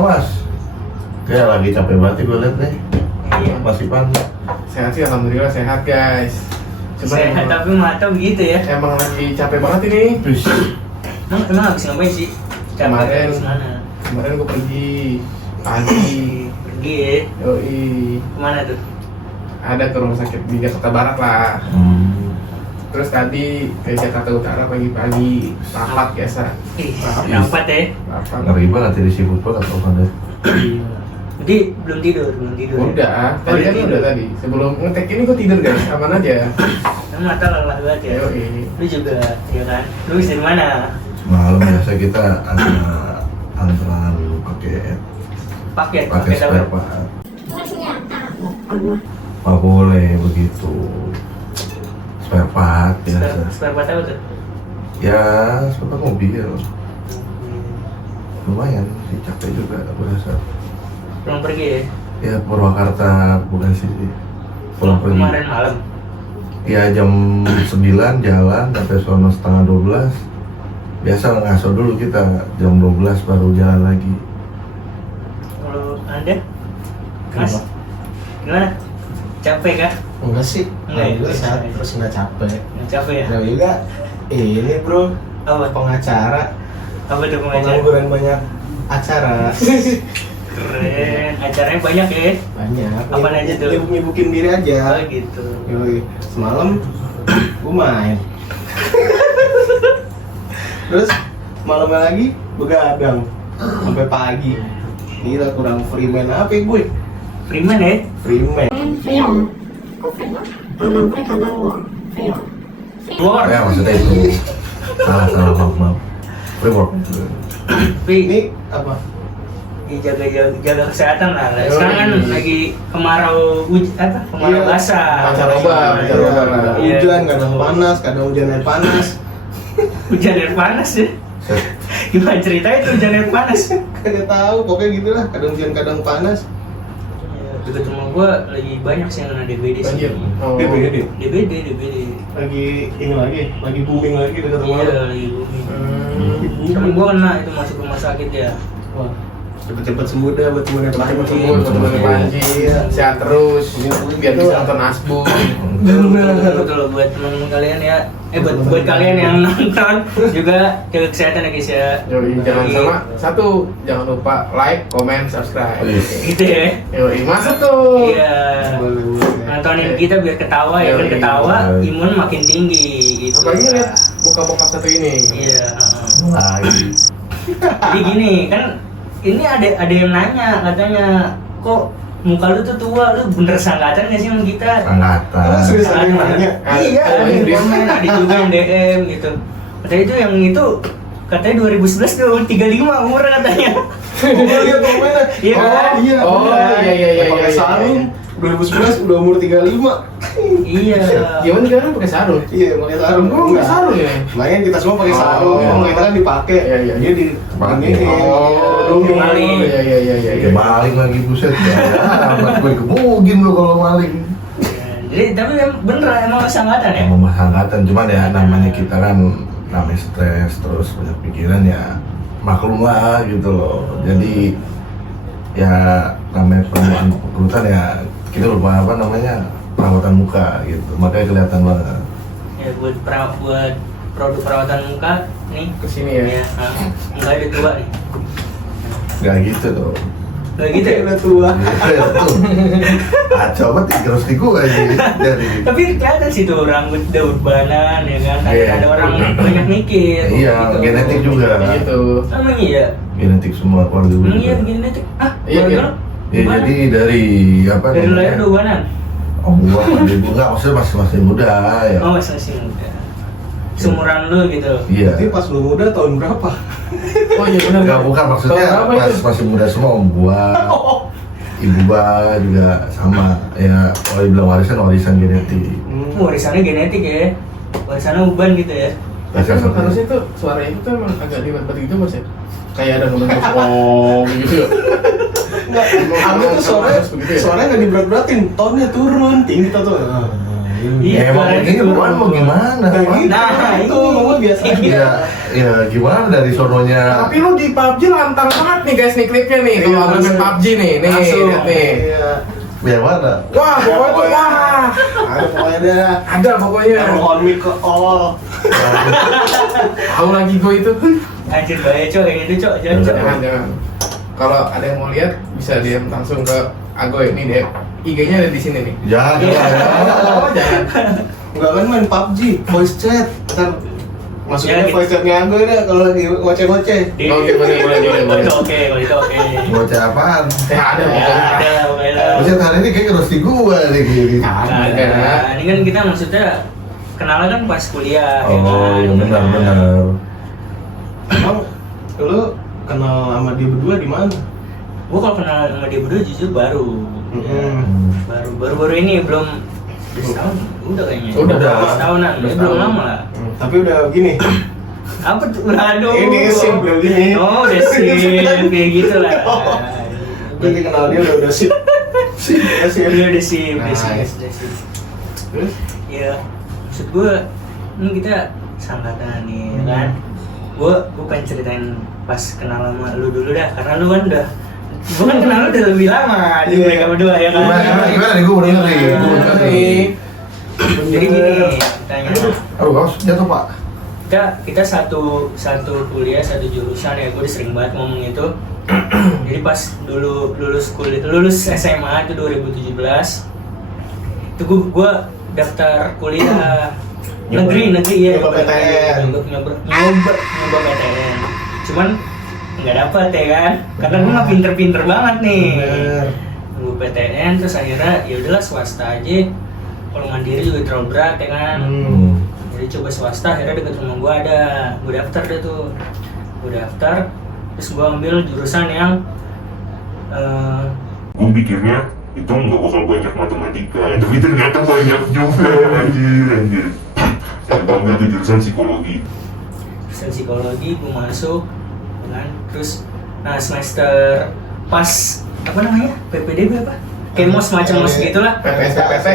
Mas? Ya lagi capek banget gue liat nih. Iya. Masih panik. Sehat sih, alhamdulillah sehat guys. Cuma Sehat tapi mata begitu ya. emang lagi capek banget ini. Terus Emang habis ngapain sih? Capek Kemarin. habis mana? Kemarin gue pergi pagi. Pergi ya. Yoi. Kemana tuh? Ada ke rumah sakit di Jakarta Barat lah. Terus tadi ke Jakarta Utara pagi-pagi rapat biasa. Ih, Rapat. rapat ya. Rapat. ngeri banget ini si football atau apa deh? Jadi belum tidur ya? Udah, Oh, tadi kan tidur. udah tadi. Sebelum ngetek ini gue tidur guys, aman aja. Emang mata lelah banget ya. Yoi. Lu juga, ya kan? Lu bisa di mana? Malam biasa kita antara pakai Paket pakai apa? spare part. Nggak boleh begitu. Spare part biasa. Spare part apa tuh? Ya spare part mobil. Lumayan sih, capek juga aku rasa. Pulang pergi ya? Ya Purwakarta bukan sih. Pulang pergi. Kemarin malam. Ya jam 9 jalan sampai sono setengah 12. Biasa ngaso dulu kita, jam 12 baru jalan lagi. Kalau Anda? Mas? Gimana? Capek kah? Enggak sih, Enggak ya? gue sehat terus nggak capek. Nggak capek ya? Nah juga ini bro, Apa? pengacara, Apa tuh pengajar? pengangguran banyak acara. Keren, acaranya banyak ya? Banyak. Apaan aja tuh? Nyibukin diri Oh aja. gitu. Yoi, semalam gue main. Terus malamnya lagi begadang sampai pagi. Gila kurang freeman apa ya gue? Freeman ya? Freeman. War. Ya maksudnya itu. Salah maaf. Free work. Tapi Ini apa? jaga kesehatan lah. Sekarang kan lagi kemarau kemarau Iya. basah. Pancaroba, pancaroba lah. Iya. Hujan kadang panas, kadang hujan air panas. Hujan air panas ya? Gimana ceritanya tuh hujan air panas? Kagak tahu, pokoknya gitulah. Kadang hujan, kadang panas. Dekat rumah gua lagi banyak sih yang kena DBD sih. Banjir. Oh. DBD. Lagi ini lagi booming lagi dekat rumah. Iya, lagi booming. Hmm. Temen gua kena itu masuk rumah sakit ya. Wah, cepet-cepet sembuh dah buat temennya Cepet Panji. sembuh, teman-teman Panji. Sehat terus. Biar bisa nonton Asbun. Betul buat teman-teman kalian ya. Buat kalian yang nonton juga jaga kesehatan ya guys ya. Yoi, jangan sama satu, jangan lupa like, comment, subscribe. Gitu ya. Yoi, masuk tuh. Iya. Nontonin kita biar ketawa ya kan, Yoi. ketawa imun makin tinggi gitu. Apalagi lihat buka-buka satu ini. Iya. Lagi. Jadi gini kan, ini ada yang nanya katanya, kok muka lu tuh tua, lu bener sangkatan gak sih sama kita? Angkatan. Emang serius ada yang nanya? Iya, ada yang komen, ada juga yang DM gitu. Katanya itu yang itu katanya 2011 tuh 35 umur katanya. Oh iya komennya. Iya kan? Iya. Oh, bener. iya. Pakai sarung. 2011 udah umur 35. Iya. Gimana sekarang pakai sarung? Iya, pakai sarung. Gua pakai sarung ya. Makanya kita semua pakai Oh. sarung. Cuma kita kan dipakai. Iya. Dia di Pakai. ini. Oh, maling. Iya. Ya maling lagi buset ya. Amat gue gebugin lo kalau maling. Jadi tapi bener emang sangkatan ya? Emang angkatan cuman ya namanya kita kan namanya stres terus banyak pikiran ya maklum lah gitu loh. Jadi ya namanya perawatan ya kita lupa apa namanya perawatan muka gitu makanya kelihatan banget. Ya buat produk perawatan muka nih. Kesini ya. Ya, muka udah tua nih. Gak gitu tuh. Kayak gitu ya? Udah tua. Kacau banget terus di gue jadi. Tapi kelihatan sih tuh rambut udah urbanan ya kan. Iya. Ada orang banyak mikir. Iya, genetik juga. Gitu. Emang iya? Genetik semua keluarga gue. Emang iya juga. genetik? Ah, Iya, keluarga iya. lu? Ya Gimana? jadi dari apa Dari namanya? lahir udah urbanan? Oh gua enggak maksudnya masih muda ya. Oh masih muda. Seumuran lu gitu? Iya. Jadi pas lu muda tahun berapa? Oh iya benar. Enggak bukan maksudnya Tahun berapa pas itu? masih muda semua om gua. Ibu gua juga sama ya kalau dibilang warisan genetik. Warisannya genetik ya? Warisannya uban gitu ya? Warisan Kan satu. harusnya tuh suara itu tuh emang agak ribet gitu mas ya. Kayak ada ngebentuk om gitu ya. Enggak, Emang aku tuh harus begitu ya? suaranya nggak diberat-beratin, tonnya turun, tinggi tuh. Iya, emang begini bukan mau gimana? Pak? Nah, itu ngomong biasa aja. Ya, ya gimana dari sononya? Tapi lu di PUBG lantang banget nih guys nih klipnya nih. Iya, Kalau lu main langsung. PUBG nih, Langsung. lihat nih. Iya. Biar mana? Wah, pokoknya tuh wah. Ada pokoknya dah. Ada pokoknya. On mic ke all. Tahu lagi gue itu. Anjir bahaya cok, yang itu cok, jangan cok. Jangan. Kalau ada yang mau lihat bisa DM langsung ke Agoy ini deh. IG-nya ada di sini nih. Jangan, Oh, jangan. Enggak kan main PUBG, voice chat. Ntar masukin Ya, voice chatnya gue dah kalau lagi ngoceh-ngoceh. Oke, boleh. Itu oke, itu oke. Ngoceh apaan? Ya ada Ya, pokoknya. ada, pokoknya. Maksudnya hari ini kayak roasting gua nih gini. Ada. Nah, ini kan kita maksudnya kenalan kan pas kuliah. ya Oh, kan? iya benar. Emang lu kenal sama dia berdua di mana? Gua kalau kenal sama dia berdua jujur baru. Baru ini belum setahun, udah kayaknya. Udah. Setahunan, Udah ya, belum setahun. lama lah. Tapi udah gini. Apa tuh? Aduh. Ini sih belum gini. Oh, udah sih kayak gitu lah. Berarti kenal dia udah sip. Udah sip. Udah sih, udah Nice. sih, udah sih. Terus? Ya, maksud gue, ini kita sangkatan nih, ya kan? Gue pengen ceritain pas kenal sama lu dulu dah, karena lu kan udah, gue kan kenal lu udah lebih lama di Iya. mereka berdua ya kan? Gimana nih gua mau denger nih. Gua mau denger nih. Jadi gini, tanya, Aduh, kaos jatuh Pak. kita satu kuliah, satu jurusan ya, gue sering banget ngomong itu. Jadi pas dulu lulus SMA itu 2017, itu gue daftar kuliah negeri ya, Nyoba PTN. nyoba PTN, cuman nggak dapet ya kan, karena gue nggak pinter banget nih. Bener. Gue PTN terus akhirnya ya udahlah swasta aja, kalau mandiri juga terlalu berat ya kan. Jadi coba swasta, akhirnya deket rumah gue ada, gue daftar deh tuh, terus gue ambil jurusan yang Gue pikirnya itu nggak bakal banyak matematika, tapi ternyata banyak juga, anjir. Yang banget itu jurusan psikologi. psikologi, gue masuk kan, terus nah semester pas apa namanya PPDB apa kemos macam gitulah. PPS, PPT.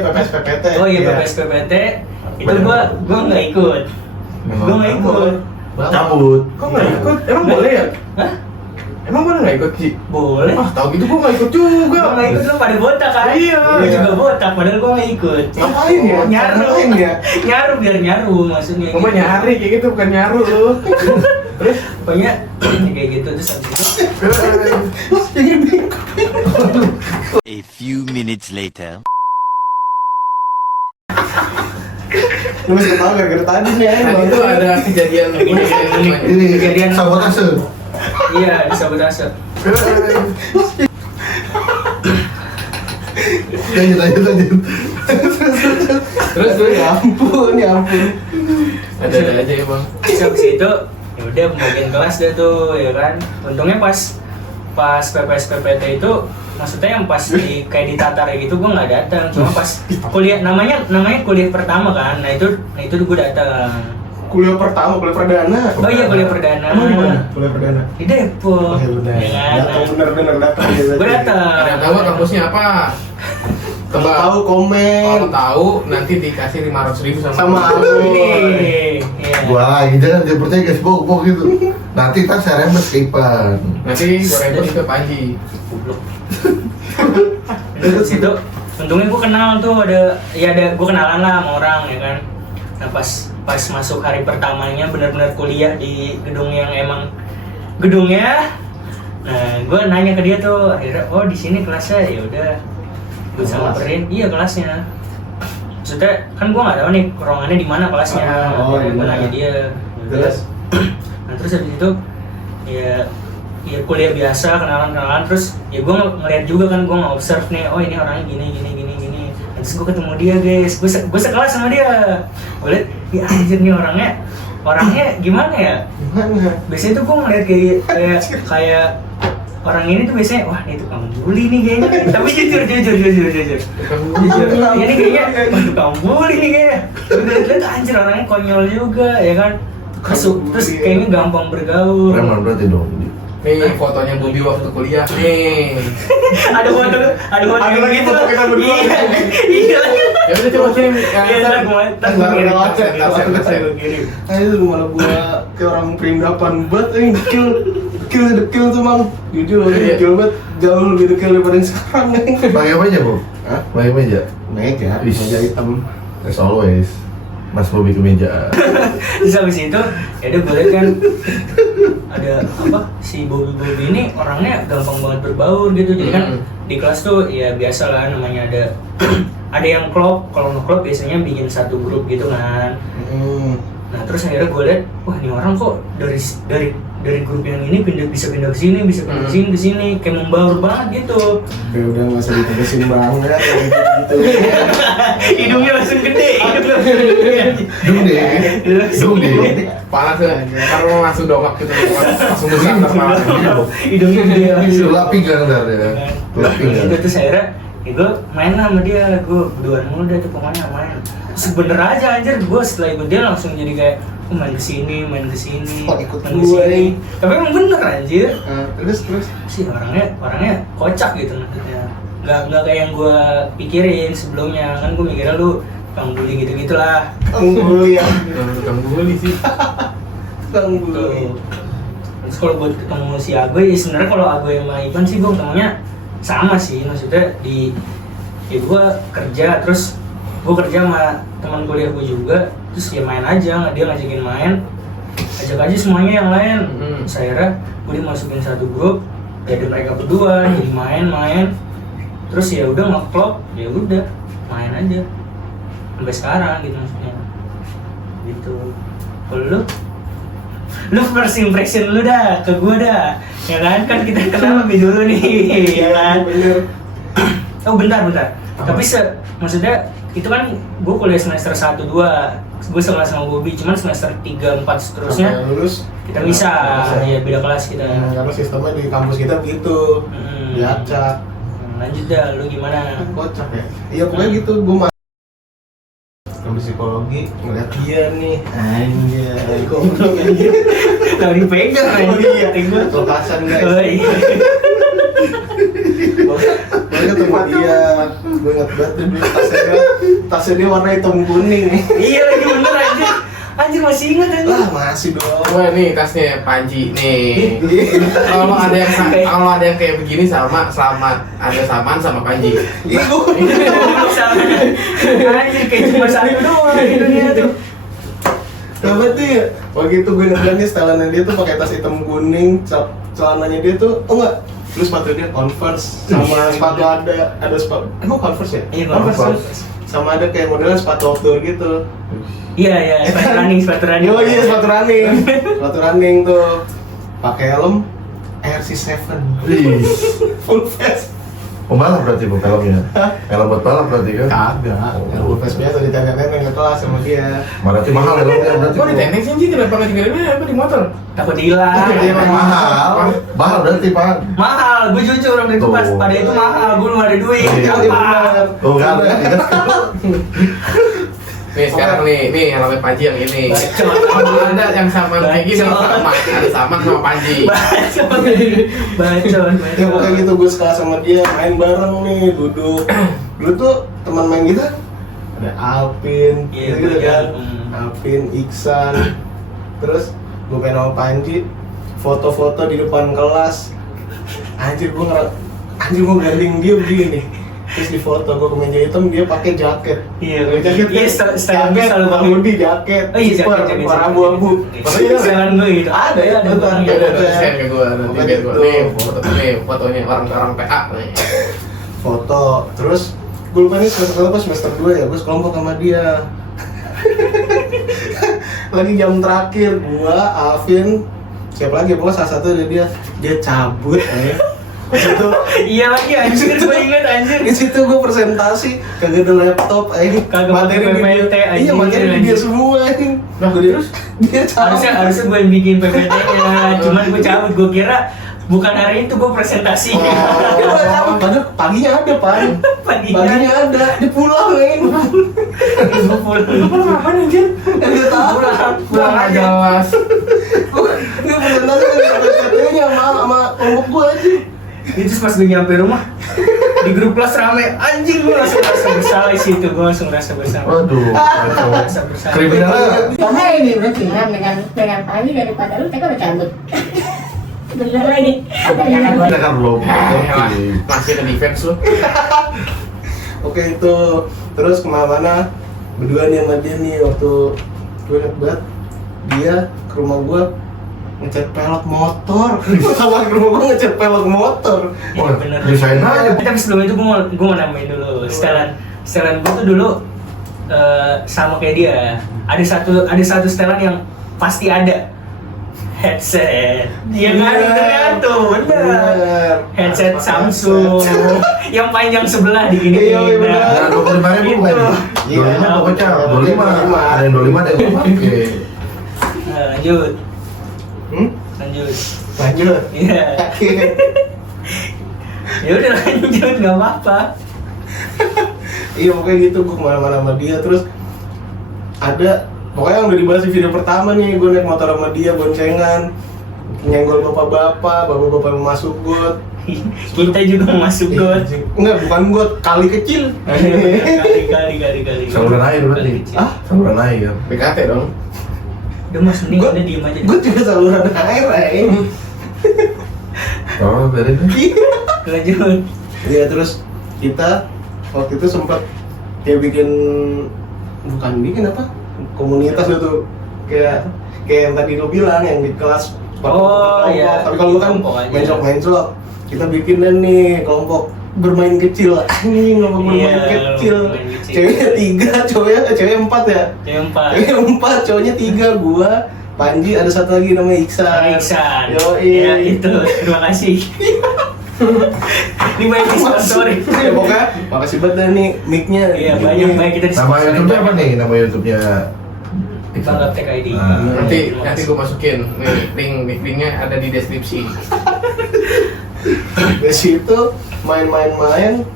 PPS PPT. Oh iya, PPS PPT itu gue nggak ikut. Cabut. Kok nggak ikut? Emang boleh ya? Hah? Emang boleh nggak ikut sih? Boleh. Ah, tahu gitu gua nggak ikut juga. Gue nggak ikut, lo pada botak kan? Iya. Gue juga botak, padahal gue nggak ikut. Ngapain ya? Nyaru. Ngapain ya? Nyaru biar nyaru maksudnya. Gua mah gitu. nyari kayak gitu, bukan nyaru lu. Terus Pokoknya kayak gitu, terus habis itu A few minutes later. Lu masih ketawa gara-gara tadi nih. tadi tuh ada kejadian unik. Ini Kejadian. sabotase. iya disabotase. Lanjut. Terus Ya ampun. ada aja ya bang. Terus habis itu ya udah pembagian kelas deh tuh ya kan. Untungnya pas PPS PPT itu maksudnya yang pas kayak di Tatar gitu gue nggak datang, cuma pas kuliah namanya kuliah pertama kan. Nah itu gue datang. Kuliah pertama, kuliah perdana. Oh iya, kuliah perdana. Emang di mana? Kuliah perdana. Di Depok. Oh iya benar. Ya kan? Datang bener-bener datang. Gue datang. Ada yang tahu kampusnya apa? Kalau Tebak. tahu komen. Kalau tahu nanti dikasih 500.000 Sama aku. aku. Ini. Iya. Gua lagi jangan dia percaya guys, bohong gitu. Nanti kan saya rembes ke Ipan. Nanti gue rembes ke Panji. Goblok. Terus itu untungnya gue kenal tuh ada gue kenalan lah sama orang ya kan. Nah pas masuk hari pertamanya benar-benar kuliah di gedung yang emang gedungnya. Nah gue nanya ke dia tuh akhirnya oh di sini kelasnya, ya udah gue samperin iya kelasnya. Maksudnya kan gue nggak tahu nih ruangannya di mana kelasnya. Oh, Gue benar. nanya dia. Terus? Nah terus habis itu ya kuliah biasa kenalan terus ya gue ngeliat juga kan, gue nge-observe nih oh ini orangnya gini. Nah, terus gue ketemu dia guys, gue sekelas sama dia. Gue liat ya anjir nih orangnya gimana ya, Gimana? biasanya tuh gue ngeliat kayak orang ini tuh biasanya wah ini tukang bully nih kayaknya. Tapi jujur ini kayaknya wah tukang bully nih kayaknya. Lihat anjir orangnya konyol juga ya kan. Terus kayaknya gampang bergaul. Preman berarti dong. Nih fotonya Bobby waktu kuliah nih. Ada foto Ada lagi gitu. foto kita berdua. Iya. Ya udah coba kirim yang Iya, asal. ntar gua kirim. Ayo lu malah gua kayak orang perindapan banget, dekil tuh mang. Jujur Iya. dekil banget, jauh lebih dekil daripada yang sekarang. Pakai meja, Bu? Hah? Pakai meja? Meja, Wis. meja hitam. As always. Mas Bobi ke meja. Terus habis itu ya udah gue liat kan ada apa si Bobby ini orangnya gampang banget berbaur gitu. Jadi kan di kelas tuh ya biasa lah namanya ada yang klop. Kalau ngeklop biasanya bikin satu grup gitu kan. Nah terus akhirnya gue liat, wah ini orang kok dari grup yang ini bisa pindah ke sini, bisa pindah ke sini, kayak membaur banget gitu. Ya udah nggak usah ditegesin banget kayak gitu. Hidungnya langsung gede, hidungnya langsung gede. Dung deh. Panas ya. Karena langsung dongak gitu. Langsung besar kepala. Hidungnya gede langsung. Sulap pinggang ntar ya. Sulap pinggang. Itu terus akhirnya ya gue main sama dia, gue berduaan mulu deh tuh pokoknya main. Sebener aja anjir, gue setelah ikut dia langsung jadi kayak main kesini, Oh, ikut main gue kesini. nih. Tapi emang bener anjir. Terus Sih orangnya kocak gitu maksudnya. Nggak kayak yang gue pikirin sebelumnya, kan gue mikirnya lu kang bully gitu-gitulah. dulu ya, Tukang bully sih. kang dulu. Tuh. Terus kalau buat ketemu si Agoy, ya sebenarnya kalau Agoy sama Ivan sih gue ketemunya sama sih, maksudnya ya gue kerja, terus gue kerja sama teman kuliah gue juga, terus ya main aja, dia ngajakin main, ajak aja semuanya yang lain. Terus akhirnya gue dimasukin satu grup, jadi mereka berdua jadi main, terus ya udah ngeklop, ya udah main aja sampai sekarang gitu maksudnya. Gitu. Kalau lu first impression lu dah ke gua dah, ya kan kita kenal lebih dulu nih, ya kan. Bener. Oh bentar. Tapi maksudnya itu kan gua kuliah semester 1-2, gua sama Bobby, cuman semester 3-4 seterusnya Sampai lulus kita misah, ya beda kelas kita. karena sistemnya di kampus kita begitu. Diacak. Lanjut dah, lu gimana? Kocak ya. Iya pokoknya gitu, gue ambil psikologi ngeliat dia nih anjay goblok anjir. Lagi pegang Oh iya, gua. lepasan guys. Oh iya. Gue ketemu dia, gue ingat banget tuh dulu tasnya dia warna hitam kuning. Iya lagi bener anjir masih ingat anjir. Lah masih dong. Wah nih tasnya Panji nih. Kalau ada yang kayak begini sama selamat, ada samaan sama Panji. Itu Anjir kayak cuma satu doang di dunia tuh. apa tuh ya? Waktu itu gue ngeblangnya setelannya dia tuh pakai tas hitam kuning, celananya dia tuh, oh enggak, terus sepatu dia Converse sama sepatu ada sepatu, kok Converse ya? Iya, Converse. Sama ada kayak modelnya sepatu outdoor gitu. Iya, sepatu running. Oh iya, sepatu running tuh, pakai helm RC7 full face. Pembalap berarti bu filmnya. Helm buat balap berarti kan? Kagak, full face biasa ditendang-tendang ke kelas sama dia. Berarti mahal helmnya berarti. Kok ditendeng sih Ji? Kenapa nggak tinggalinnya apa di motor? Takut hilang. Mahal berarti pak. Mahal, gue jujur orang itu pas pada itu mahal, gue belum ada duit. Iya, Apa? Oh nggak ada. Nih sekarang nih yang namanya Panji yang ini. Kalau ada yang sama kayak gini sama, ada sama Panji. Bacot. Ya pokoknya gitu, gue sekelas sama dia, main bareng nih, duduk. Dulu tuh teman main kita ada Alvin, Iya, gitu kan, iya. Alvin, Iksan. Terus gue pengen sama Panji, foto-foto di depan kelas. Anjir gue gandeng dia begini. Terus di foto gue ke meja hitam, dia pakai jaket. Iya, jaket. iya, style gue selalu pakai hoodie, jaket. Oh iya, jaket. warna abu-abu. Jangan gue gitu. Ada ya, Ada ada. share ke gue nanti biar gue nih fotonya orang-orang PA nih. Foto, terus gue lupa nih semester 2 ya, gue sekelompok sama dia. Lagi jam terakhir, gua, Alvin, siapa lagi, pokoknya salah satu dari dia cabut di situ, Iya lagi anjir, gue inget anjir. di situ gue presentasi, kagak ada laptop, Kagak materi pakai di dia, PPT, iya materi di dia semua, Nah, terus dia cabut. Harusnya gue yang bikin PPT-nya, cuman gue cabut, gue kira bukan hari itu gue presentasi. Dia udah cabut, padahal paginya ada, paginya ada, dia pulang, Gue pulang kapan anjir? dia tahu, Pulang aja. jelas. Ini presentasi dari PPT-nya sama sama kelompok gue aja. Itu pas gue nyampe rumah di grup kelas rame, anjing gue langsung merasa bersalah di situ, gue langsung merasa bersalah. Waduh, Merasa bersalah. kriminalnya Karena ini berarti kan dengan pagi daripada lu teka udah cabut. Bener lagi. kita kan belum ngerti. Masih ada defense lu. Oke itu terus kemana-mana berdua nih sama dia nih waktu gue inget banget dia ke rumah gue ngecat pelek motor. Sama ke rumah gue ngecat pelek motor. Wah, Bener. desain aja. Tapi sebelum itu gue mau nambahin dulu setelan gue tuh dulu sama kayak dia. Ada satu setelan yang pasti ada headset. Iya kan, bener tuh, bener. Headset Samsung yang panjang sebelah di gini. Iya, iya, bener. Nah, 25.000 bukan? Iya. 25 pokoknya, 25. Ada yang 25 ada yang 25. Oke. Nah, lanjut. Hmm? Lanjut. Lanjut. Iya. Ya udah lanjut, nggak apa-apa. Iya pokoknya gitu gue kemana-mana sama dia terus ada pokoknya yang udah dibahas di video pertama nih gue naik motor sama dia boncengan nyenggol bapak-bapak yang masuk got. Kita juga mau masuk got. Enggak bukan got kali kecil. Kali. Saluran air berarti. Ah? Saluran air. BKT dong. Udah mas, mending Gua- udah diem aja. Gue juga saluran air Oh, biarin deh. Lanjut. Iya terus kita waktu itu sempat kayak bikin apa komunitas gitu kayak yang tadi lo bilang yang di kelas Oh, iya. tapi kalau lu kan Kelompok aja. mencok kita bikin deh nih kelompok bermain kecil anjing kelompok bermain Iya, kecil bermain kecil. ceweknya 3 ceweknya 4 ya Yang empat. ceweknya 4 cowoknya 3 gua Panji ada satu lagi namanya Iksan. Iksan. Yoi. Ya itu, terima kasih. Ini banyak disponsori. Ya pokoknya makasih banget dah nih mic-nya. Iya, banyak kita Nama disponsori. YouTube-nya apa nih? Nama YouTube-nya Bangga Tech ID. Ah. Nanti gue masukin linknya ada di deskripsi. Dari situ main-main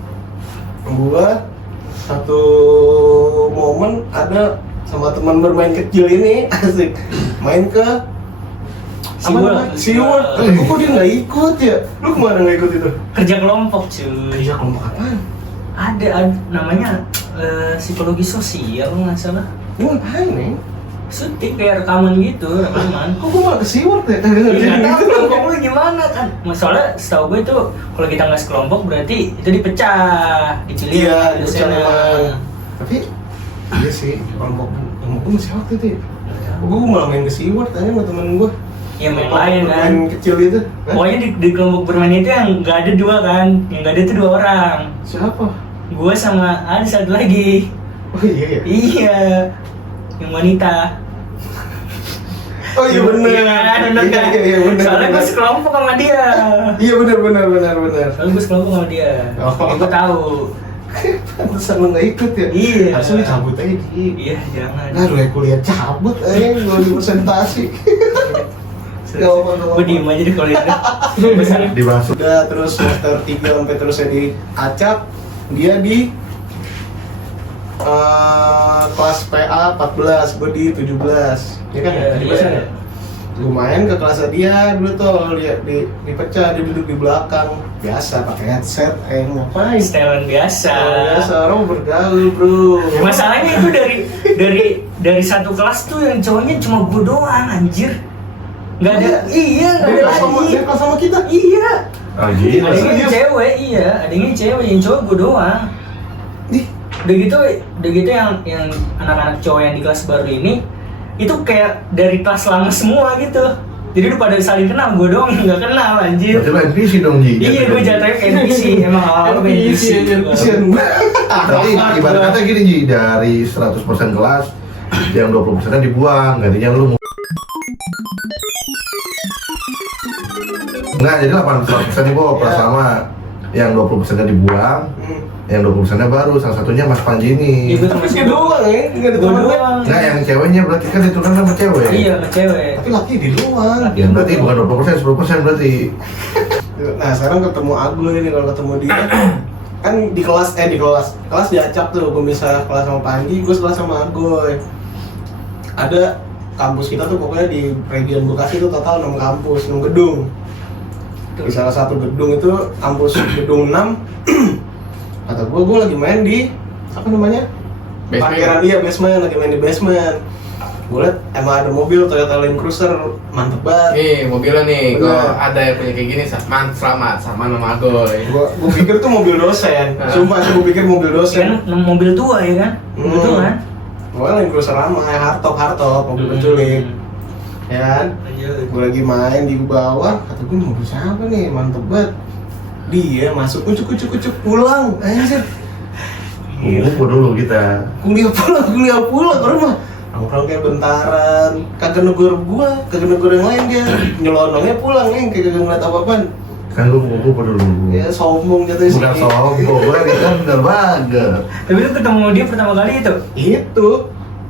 gua satu momen ada sama teman bermain kecil ini asik main ke SeaWorld. SeaWorld. Kok dia nggak ikut ya? Lu kemana nggak ikut itu? Kerja kelompok cuy. Kerja kelompok apaan? Ada namanya psikologi sosial nggak salah. Lu ngapain nih? Syuting kayak rekaman gitu, rekaman. Kok gua malah ke SeaWorld ya? Nggak tahu kelompok lu gimana kan? Soalnya setahu gue itu kalau kita nggak sekelompok berarti itu dipecah, dipilih Iya, sama itu dosennya. memang. Tapi iya sih, kelompok gua masih waktu itu ya. Gua malah main ke SeaWorld aja sama temen gua. Ya main lain kan. Main kecil itu. Hah? Pokoknya di kelompok bermain itu yang nggak ada dua kan, yang nggak ada itu 2 orang. Siapa? Gue sama ada satu lagi. Oh iya ya. Iya, yang wanita. Oh iya bener. Iya kan, bener kan? Iya bener. Soalnya gue sekelompok sama dia. Iya bener. Soalnya gue sekelompok sama dia. Oh. Gue tahu. Pantesan lu nggak ikut ya? Iya. Harusnya lu cabut aja Ji. Iya, jangan. Aduh ya kuliah cabut aja gua di presentasi. Gak apa-apa. Gue diem aja deh kalau itu. dibahas. Udah terus semester 3 sampai terusnya di Acap dia di kelas PA 14, gue di 17. Ya kan? Iya, 17 kan? iya. Gue main ke kelasnya dia dulu tuh, dia dipecah, dia duduk di belakang. Biasa pakai headset, ngapain? Setelan biasa. Biasa orang bergaul, Bro. Masalahnya itu dari satu kelas tuh yang cowoknya cuma gue doang anjir. Nggak ada, iya nggak ada lagi. Dia kelas sama kita. Iya. Ah gila. Adanya cewek, iya. Adanya cewek, yang cowok gue doang. Ih, Udah gitu yang anak-anak cowok yang di kelas baru ini itu kayak dari kelas lama semua gitu. Jadi udah pada saling kenal, gue doang yang nggak kenal anjir. Berarti lu NPC dong Ji. Iya, gue jatuhnya kayak NPC, emang awal-awal kayak NPC. kasihan banget. Tapi ibarat kata gini Ji, dari 100% kelas yang 20%-nya dibuang, gantinya lu enggak, jadi 80% nih Bob, pas sama yang 20%-nya dibuang, yang 20%-nya baru, salah satunya Mas Panji ini. Iya, gue Tapi sama dia doang ya, nggak ada Gue teman doang. Enggak, yang ceweknya berarti kan itu kan sama cewek. Iya, sama cewek. Tapi laki di doang. Ya berarti bukan 20%, 10% berarti. Nah sekarang ketemu Agung ini kalau ketemu dia kan di kelas di Acap tuh, gue bisa kelas sama Panji, gue kelas sama Agoy. Ada kampus kita tuh pokoknya di region Bekasi tuh total 6 kampus, 6 gedung. Di salah satu gedung itu, kampus gedung 6. Kata gue lagi main di apa namanya? Basement. Parkiran dia basement, lagi main di basement. Gue liat emang ada mobil Toyota Land Cruiser, mantep banget. Nih mobilnya nih, Bener. kalau ada yang punya kayak gini, selamat sama nama Agoy. Gue pikir tuh mobil dosen, sumpah gue pikir mobil Kan dosen. mobil tua ya kan? Betul kan? Gue Land Cruiser lama, hardtop, mobil penculik. Ya kan? Lanjut. Gue lagi main di bawah, kata gue mobil siapa nih, mantep banget. Dia masuk kucuk pulang, anjir. Ngumpul dulu kita. Kuliah pulang ke rumah. Nongkrong kayak bentaran, kagak negur gua, kagak negur yang lain dia. Nyelonongnya pulang, kagak ngeliat apa-apaan. Kan lu ngumpul dulu. Ya sombong jatuhnya sih. Bukan sombong, gue kan bener banget. Tapi lu ketemu dia pertama kali itu? Itu,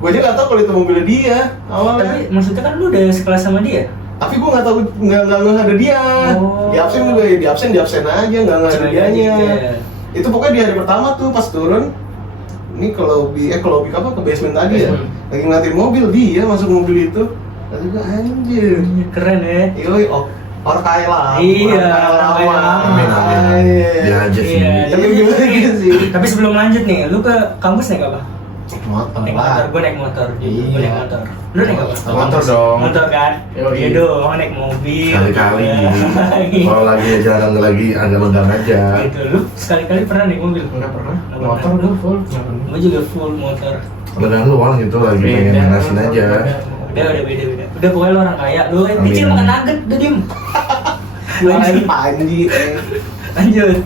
gua aja nggak tahu kalau itu mobilnya dia awalnya. Tapi maksudnya kan lu udah sekelas sama dia? Tapi gua nggak tahu, nggak ada dia. Oh. Di absen juga ya, di absen aja, nggak ada dianya. Itu pokoknya di hari pertama tuh pas turun. Ini kalau ke basement tadi ya. Lagi ngeliatin mobil, dia masuk mobil itu. Tadi gua anjir. Keren ya. Yoi, orang kaya lah. Iya, orang kaya lama. orang kaya lama. Dia aja sih. Iya, Tapi gimana sih? Tapi sebelum lanjut nih, lu ke kampus naik apa? Motor Naik lah. motor, gue naik motor. Gue Iya. naik motor. Lu naik apa? Motor dong. Motor kan? Yoi. Iya dong, naik mobil. Sekali-kali. Iya. Kalau lagi aja lagi agak lenggang aja. Gitu, lu sekali-kali pernah naik mobil? Enggak pernah. Nggak Motor pernah. udah full. Nggak pernah. Gue juga full motor. Lenggang doang gitu lagi pengen Beda. ngerasin aja. Udah beda. Udah pokoknya lu orang kaya. Lu yang Amin. kecil makan nugget, udah diem. Panji, Panji. Lanjut.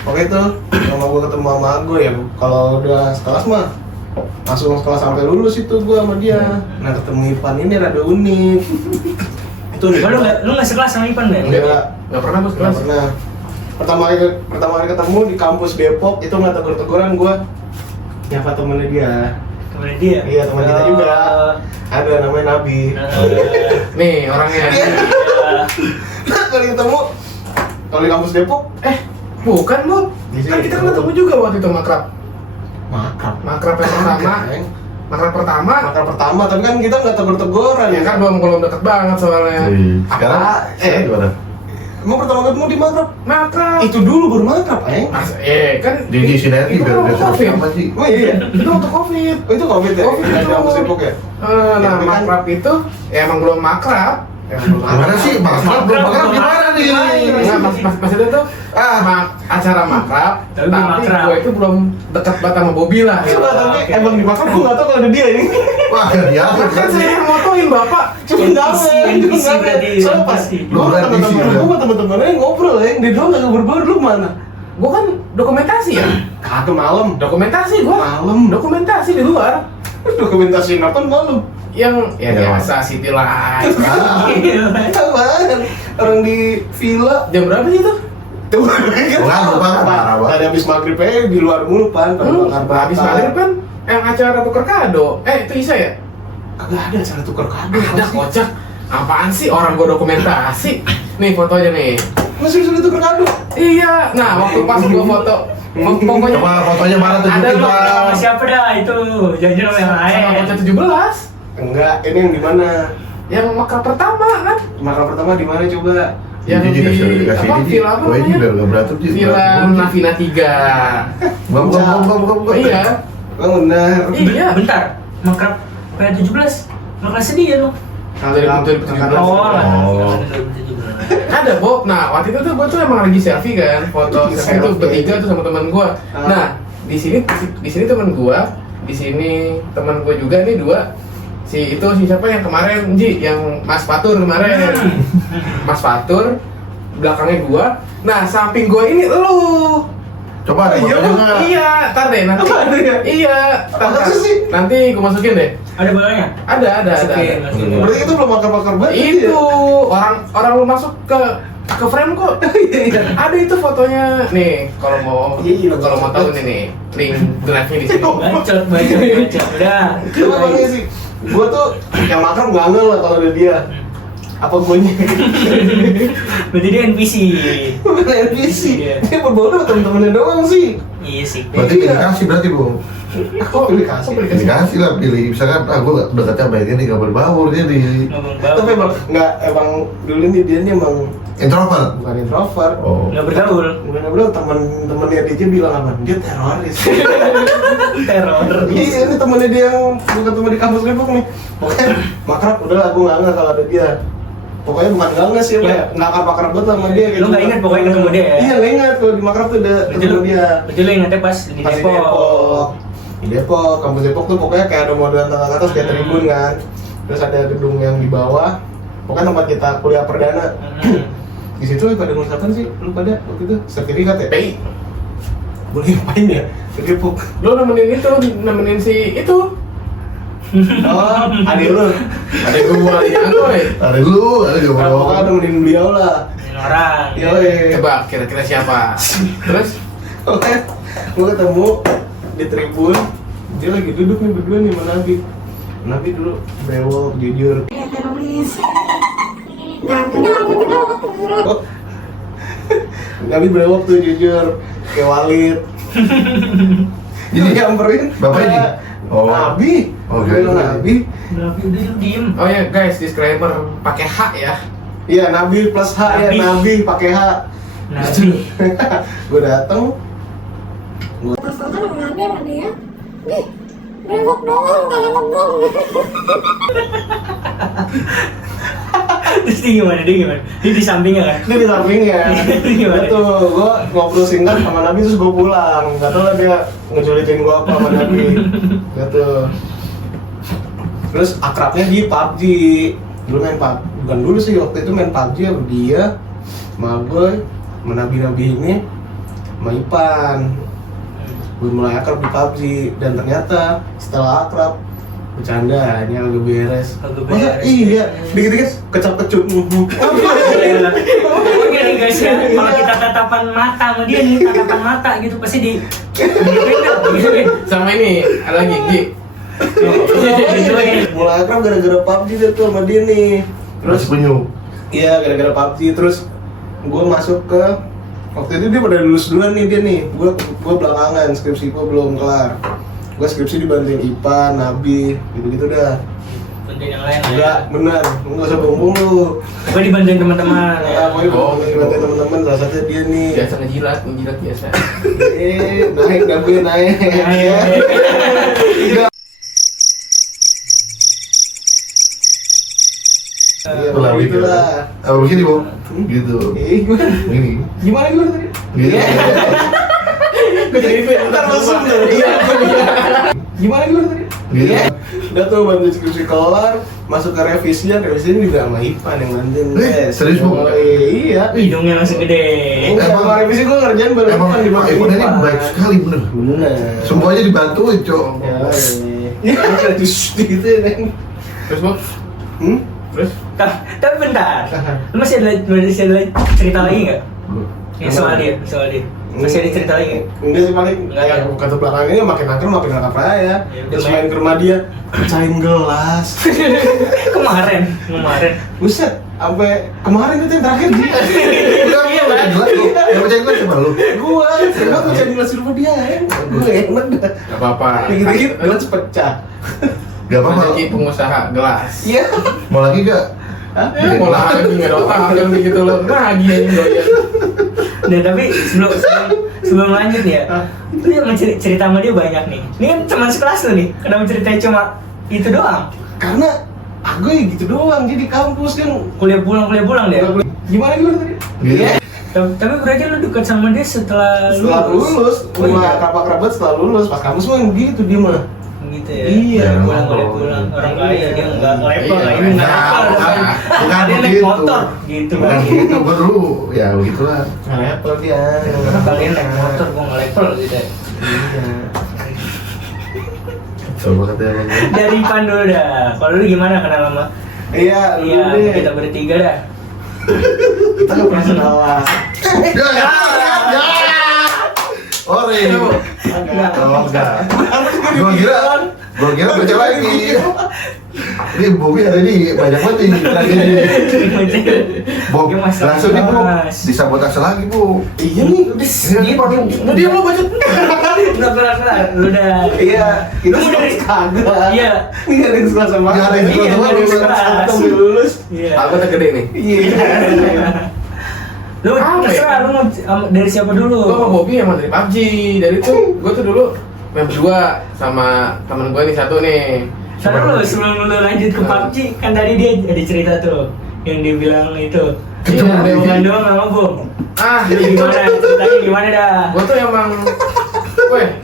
Oke tuh, sama gue ketemu sama gue ya. Kalau udah sekelas mah langsung sekelas sampai lulus itu gue sama dia. Nah ketemu Ipan ini rada unik. Itu unik. Oh, lu nggak sekelas sama Ipan ya? Enggak, Nggak pernah bos nggak kelas. pernah. Pertama kali ketemu di kampus Depok itu nggak tegur-teguran gue. Nyapa temennya dia. Temen dia? Iya, teman kita juga. Ada namanya Nabi. Nih orangnya. Iya. Nah, kali ketemu kalau di kampus Depok, Bukan bu. Di sini. Kan kita ketemu juga waktu itu makrab. makrab. Makrab yang pertama. Keng. Makrab pertama. Makrab pertama, tapi kan kita nggak tegur-teguran Ya kan belum deket banget soalnya. Sekarang gimana? Emang pertama ketemu di makrab? Makrab. Itu dulu baru makrab, Kan Di sinergi itu biar waktu terus COVID. sama sih. Oh iya. Itu waktu COVID. Oh, itu Covid ya? Covid Di itu. kampus Depok ya? Nah, Tapi kan- makrab itu ya emang belum makrab. Gimana sih? Makrab belum makrab gimana nih? Enggak, maksudnya tuh acara makrab, Tapi belum tapi makrab. gue itu belum dekat banget sama Bobby lah. Coba, tapi emang di makrab gue nggak tahu kalau ada dia ini. Wah, dia apa Kan saya yang motoin bapak. Cuma NPC berarti, Soalnya pas NPC. gue Bukan NPC, sama temen-temennya ngobrol ya, dia doang nggak berbaur, lu mana? Gue kan dokumentasi ya. Kagak malam. Dokumentasi gue. Malam. Dokumentasi di luar. Dokumentasi nonton malam. Yang ya Ya. biasa City Light. Apaan? Orang di villa. Jam berapa sih itu? Tuh, parah, Pak. Tadi habis maghrib aja di luar mulu pan, Habis maghrib kan yang acara tuker kado. Itu Isa ya? Kagak ada acara tukar kado. Ada kocak. Apaan sih orang gue dokumentasi? Nih fotonya nih. Masih bisa tukar kado. Iya. Nah waktu pas gue foto, pokoknya Coba fotonya mana Ada tunjukin loh, Bang. Sama siapa dah itu? Jangan sama yang lain. sama foto 17 Enggak, ini yang di mana? yang makrab pertama kan? Makrab pertama di mana coba? Yang Jadi di kasih apa? ini, Villa apa gue ini namanya? biar nggak beratur sih. Villa Navina 3. Bukan. Iya. Bang benar. Iya. Bentar, makrab P17. Makasih dia lo. Dari 2017. Oh. Ada Bob. Nah waktu itu tuh gue tuh emang lagi selfie kan, foto selfie tuh bertiga tuh sama teman gue. Nah di sini teman gue, di sini teman gue juga nih dua. Si siapa yang kemarin Ji, yang Mas Fatur kemarin. Mas Fatur, belakangnya gua. Nah, samping gua ini lu. Coba ada fotonya nggak? Iya, ntar deh nanti. Ada ya? Iya, Apa sih? nanti gua masukin deh. Ada balanya? Ada. Masukin, masukin. Berarti itu belum makar-makar banget Itu orang lu masuk ke frame kok. Ada itu fotonya. Nih, kalau mau tahu nih link drive-nya di sini. Bacot. Udah. Coba makanya sih. Gue tuh yang makrab nggak ngel lah kalau ada dia. Apa guanya? Berarti dia NPC. Bukan NPC. Iya. Dia berbaur sama temen-temennya doang sih. Iya sih. Berarti pilih kasih berarti Bu. Kok pilih kasih? Pilih kasih lah, pilih misalkan gue dekatnya baik ini gak berbaur dia di. Ngomong Tapi bau. emang nggak, emang dulu nih dia nih emang Introvert. bukan introvert. Oh. Nggak bergaul. Bukan bilang temen-temennya dia bilang apa? Dia teroris. Teror. Iya, ini temennya dia yang bukan temen di kampus Depok nih. Pokoknya makrab udah lah, gue nggak kalau ada dia. Pokoknya bukan nggak sih, Iya. nggak akrab banget sama dia. Lu nggak ingat pokoknya ketemu dia ya? Iya nggak ingat kalau di makrab tuh udah ketemu dia. Berarti lu ingatnya pas di Pas di Depok. Depok. Di Depok, kampus Depok tuh pokoknya kayak ada model tengah atas kayak tribun kan. Terus ada gedung yang di bawah. Pokoknya tempat kita kuliah perdana. Di situ pada nulis apa sih? Lu pada waktu itu sertifikat ya? PI. Boleh ngapain ya? Ke Depok. Lu nemenin si itu. Oh, adik lu. Ada gua ya, Goy. Ada lu, ada juga. Nah, pokoknya temenin beliau lah. Ini orang. Yoi. Coba kira-kira siapa? Terus Oke, gue ketemu di tribun, dia lagi duduk nih berdua nih sama Nabi. Nabi dulu brewok, jujur. Oh. Nabi brewok tuh jujur, kayak Walid. Jadi nyamperin. Bapak ini? Oh. Nabi. Oh, Dia bilang gitu. Nabi. Nabi udah lu diem. oh ya guys, disclaimer pakai H ya. Iya, Nabi plus H ya, Nabi. Nabi pakai H. Nabi. Gue dateng, Terus dia gimana? Dia di sampingnya kan? dia di sampingnya. Gimana? Gitu, gue ngobrol singkat sama Nabi terus gue pulang. Gak tau lah dia ngejulitin gue apa sama Nabi. Gitu. Terus akrabnya di PUBG. Dulu main PUBG, bukan dulu sih, waktu itu main PUBG sama dia, sama gue, sama Nabi-Nabi ini, sama Ipan. Gue mulai akrab di PUBG dan ternyata setelah akrab bercandanya agak beres. Agak Masa beres. iya, dikit-dikit kecap-kecut. Gini guys ya, kalau kita tatapan mata sama dia nih, tatapan mata gitu pasti di gitu kan. Sama ini, ada lagi Gi. Mulai akrab gara-gara PUBG dia tuh sama dia nih. Terus penyu. Iya, gara-gara PUBG terus gue masuk ke waktu itu dia pada lulus duluan nih dia nih. Gue belakangan, skripsi gue belum kelar. Gue skripsi dibantuin Ipa, Nabi, gitu-gitu dah. Bantuin yang lain lah ya. Enggak, benar. Enggak usah bohong lu. Pokoknya dibantuin teman-teman ya. Ya, pokoknya dibantuin teman-teman, salah satunya dia nih. Biasa ngejilat biasa. Naik, Nabi naik. Iya, Pelawik gitu ya. lah. Apa begini, Bu? Gitu. Gimana? Ini. Gimana tadi? Gitu. Gue jadi ntar mesum tuh. Iya. Gimana tadi? Gitu. Udah tuh bantu skripsi kelar, masuk ke revisinya juga sama Ipan yang bantuin. Serius, Bu? Iya. Hidungnya langsung gede. Enggak, sama revisi gue ngerjain bareng Emang Ipan Pak Ipan ini baik sekali, bener. Bener. Semuanya dibantuin, Cok. Ya, iya. Gitu ya, Neng. Terus Bob, terus Tapi bentar. Lu masih ada cerita lagi nggak? Yang soal dia. Masih ada cerita lagi nggak? Enggak sih paling Enggak ya? kata belakang ini makin akrab aja. Ya, Terus udah main ke rumah dia, pecahin gelas. Kemarin. Buset, sampai kemarin itu yang terakhir dia. Iya, Bang. Yang percaya gue cuma lu. Gua pecahin gelas di rumah dia ya. Gua enak dah. gak apa-apa. Dikit-dikit gelas pecah. Gak apa-apa. Rezeki pengusaha gelas. Iya. Mau lagi gak? Hah? Mau lagi nggak ada otak kan begitu loh. Lagi yang doyan. Nah tapi sebelum lanjut ya, lu yang cerita sama dia banyak nih. Ini kan teman sekelas lu nih. Kenapa ceritanya cuma itu doang? Karena aku ya gitu doang, dia di kampus kan. Kuliah pulang dia. Gimana tadi? Gitu. Iya. Tapi berarti lu dekat sama dia setelah Lulus, Oh, iya. mulai kerabat setelah lulus, pas kampus mah gitu dia mah. Gitu ya. Iya. Pulang. Orang kaya dia enggak level Iya, lah. Ini enggak nah, level. bukan Dia naik begitu. motor gitu Bukan kan. gitu, baru ya begitulah. Apple dia. Karena kalian naik motor gua enggak level gitu. Iya. Coba katanya Bang. Dari Ipan dulu dah. Kalau lu gimana kenal sama? Iya, lu Iya, deh. kita bertiga dah. Kita nggak pernah kenalan. Ya. Ore. Enggak. Oh, enggak. Gua kira baca lagi. Ini Bobi ada di banyak banget nih tragedi. Bob, Oke, Mas. langsung nih Bu, Mas. disabotase lagi Bu. Iya nih, Ini apa nih? lu dia lo baca. Benar. Lu dah. Iya, itu Lu udah dari- kagak. Iya. Ini ada yang sekelas sama. Nggak ada yang sekelas sama lu. Atau belum lulus. Iya. Aku tergede nih. Iya. Lu Apa terserah ya? lu mau dari siapa dulu? Gue sama Bobby emang dari PUBG. Dari itu gue tuh dulu main berdua sama temen gue nih satu nih. Sekarang lu sebelum lu lanjut ke PUBG kan tadi dia ada cerita tuh yang dia bilang itu bukan doang sama Bom. Jadi gimana? Ceritanya gimana dah? Gue tuh emang,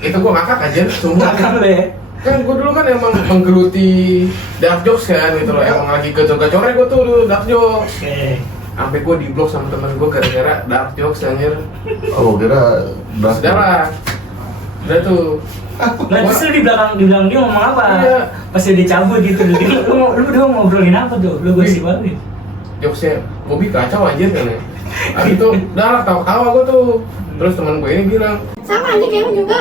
itu gue ngakak aja, sumpah. Ngakak lu ya? Kan gue dulu kan emang menggeluti dark jokes kan gitu loh, emang lagi gacor-gacornya gue tuh dulu dark jokes. Oke. Sampai gue diblok sama temen gue gara-gara dark jokes anjir. Oh, kira Saudara, udah tuh. Nah terus lu di belakang dia ngomong apa? Iya. Pas dia dicabut gitu, lu berdua ngobrolin apa tuh? Lu gosip banget. Jokesnya Bobby kacau anjir kan ya. Habis itu udah tawa-tawa gue tuh. Terus temen gue ini bilang, Sama aja kayak lu juga.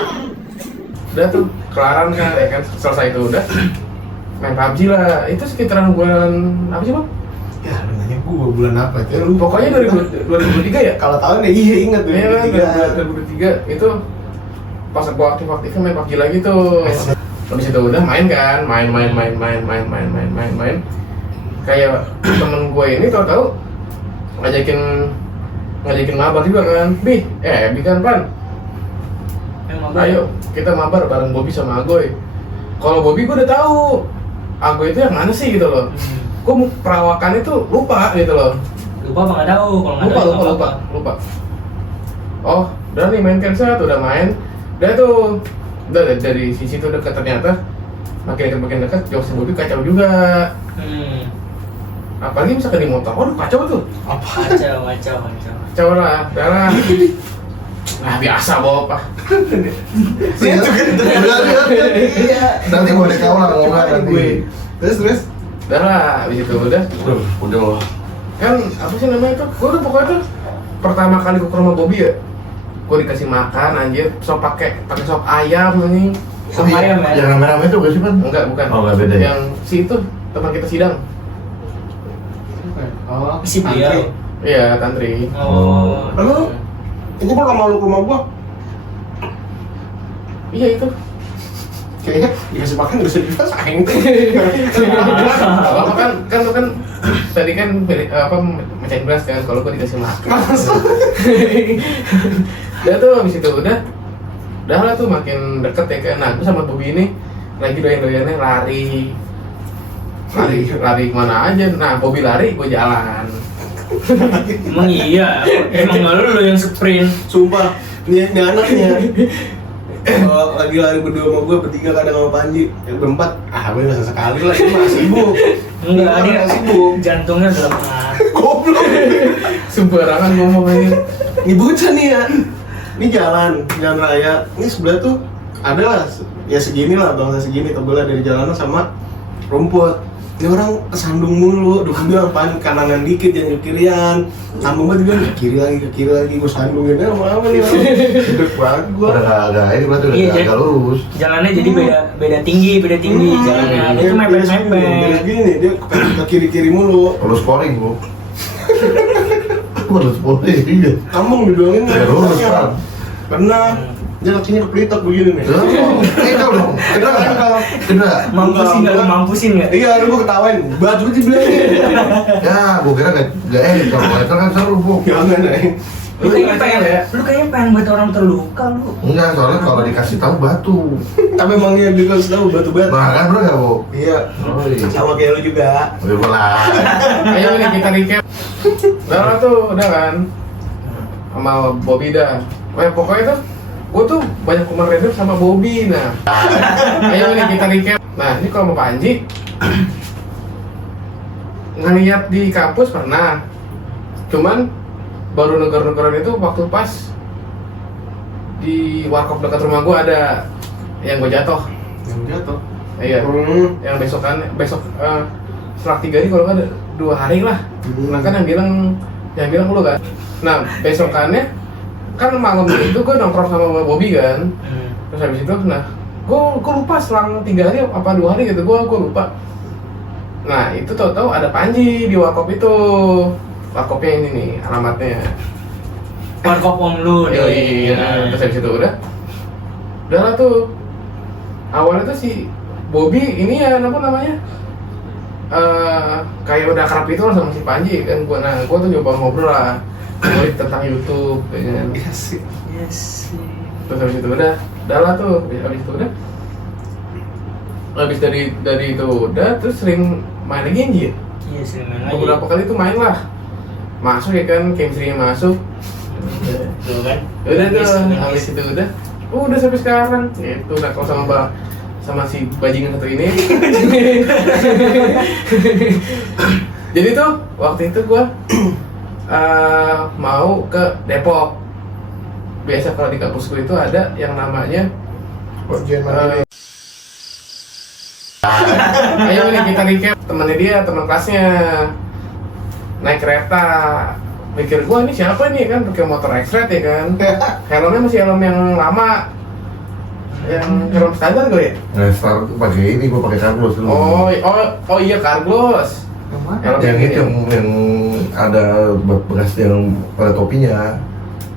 udah tuh kelaran kan, ya kan selesai itu udah main PUBG lah. Itu sekitaran bulan apa sih bang? Ya, lu nanya gua bulan apa itu? Lu Pokoknya 2023 ya? kalau tahun ya iya inget Iya kan, 2003. 2023 itu pas gua aktif-aktifnya main PUBG lagi tuh. Habis itu udah main kan, main. Kayak temen gue ini tahu-tahu ngajakin mabar juga kan. Bi kan Pan. Ayo kita mabar bareng Bobby sama Agoy. Kalau Bobby gue udah tahu, Agoy itu yang mana sih gitu loh. Gue perawakan itu lupa gitu loh. Lupa apa nggak tahu? Kalau nggak tahu Lupa. Oh, udah nih main cancel, udah main. Udah tuh, udah dari sisi itu deket ternyata makin dekat, jokes Bobby kacau juga. Apalagi misalkan di motor, waduh kacau tuh. Kacau lah. Nah biasa Bob. Iya, nanti gue ada kawan ngomong nanti. Terus Udah lah, abis itu udah. Udah. Kan apa sih namanya tuh? Gue tuh pokoknya tuh pertama kali gue ke rumah Bobby ya, gue dikasih makan anjir, sop pakai sop ayam nih. Sop ayam ya? Yang rame-rame itu gak sih Pan? Enggak, bukan. Oh, enggak beda ya? Yang si itu teman kita sidang. oh, Si beliau. Iya, Tantri. Oh. Lalu itu gua nggak mau lu ke rumah gua. Iya itu. Kayaknya dikasih makan nggak bisa dirasain. Apa kan tadi kan mecahin beras kan, kalau gue dikasih makan. Udah tuh abis itu udah lah tuh makin deket ya kan. Nah gue sama Bobby ini lagi doyan-doyannya lari kemana aja. Nah Bobby lari, gue jalan. Emang iya, emang lu yang sprint. Sumpah, ini anaknya. Kalau lagi lari berdua sama gue, bertiga kadang sama Panji, yang berempat, gue nggak sesekali lah, ini masih sibuk. Enggak, dia masih sibuk. jantungnya udah lemah. Goblok. Sembarangan ngomong aja. Ini bocah nih ya. Ini jalan raya. Ini sebelah tuh adalah ya segini lah, bangsa segini terbelah dari jalanan sama rumput. Ini orang kesandung mulu, udah bilang pan kanan dikit jangan ke kirian. Sambung banget dia ke kiri lagi, gue sandungin aja lama-lama nih. Gede banget gua. Udah ini berarti Iya, udah agak lurus. Jalannya jadi beda tinggi jalannya. Dia tuh mepet-mepet. Beda gini, dia ke kiri-kiri mulu. Perlu scoring bu. Perlu scoring iya. Kamu dibilangin Ya lurus Pan. pernah. Dia kakinya kepelitok begini nih. Kau dong. Kena. Mampusin nggak? Iya, lu gua ketawain. Baju dibilangin. Ya, gua kira gak kalau itu kan seru bu. Jangan nih. Lu kayaknya pengen buat orang terluka lu. Enggak, soalnya kalau dikasih tahu batu. Tapi emang dia dikasih tahu batu-batu. Nah kan bro ya bu. Iya. Oh iya. Sama kayak lu juga. Udah mulai. Ayo nih kita recap. Udah tuh, udah kan. Sama Bobby dah. Pokoknya tuh gue tuh banyak kuman random sama Bobby. Nah ayo nih kita recap. Nah ini kalau mau Panji ngeliat di kampus pernah, cuman baru negor-negoran itu waktu pas di warkop dekat rumah gue ada yang gue jatuh. Yang jatuh. Iya. Yang besok setelah 3 hari kalau nggak 2 hari lah. Nah kan yang bilang lu kan. Nah besokannya kan malam itu gue nongkrong sama Bobby kan. Terus habis itu nah gue lupa selang 3 hari apa 2 hari gitu, gue lupa. Nah itu tahu-tahu ada Panji di warkop itu. Warkopnya ini nih alamatnya. Warkop om lu nih. Iya. Terus habis itu udah lah tuh. Awalnya tuh si Bobby ini ya apa namanya, kayak udah akrab itu lah sama si Panji kan. Gue tuh coba ngobrol lah. ngulik tentang YouTube ya kan. Iya sih. Yes. Terus habis itu udah lah tuh, habis itu udah habis dari itu udah terus sering main lagi anjir. Iya, sering main lagi. Beberapa kali tuh main lah, masuk ya kan, chemistry-nya masuk. Tuh kan. Udah tuh, Nangis. habis itu udah sampai sekarang. Itu udah kalau sama si bajingan satu ini. Jadi tuh waktu itu gua mau ke Depok. Biasa kalau di kampusku itu ada yang namanya Ujian mandiri. ayo nih kita recap temennya dia, teman kelasnya naik kereta. Mikir gua ini siapa nih kan pakai motor X-Red ya kan. Helmnya masih helm yang lama. Yang helm standar gue ya? Nah, sekarang tuh pakai ini, gua pakai Carlos dulu. Oh iya Carlos. Yang itu yang ada bekas yang pada topinya.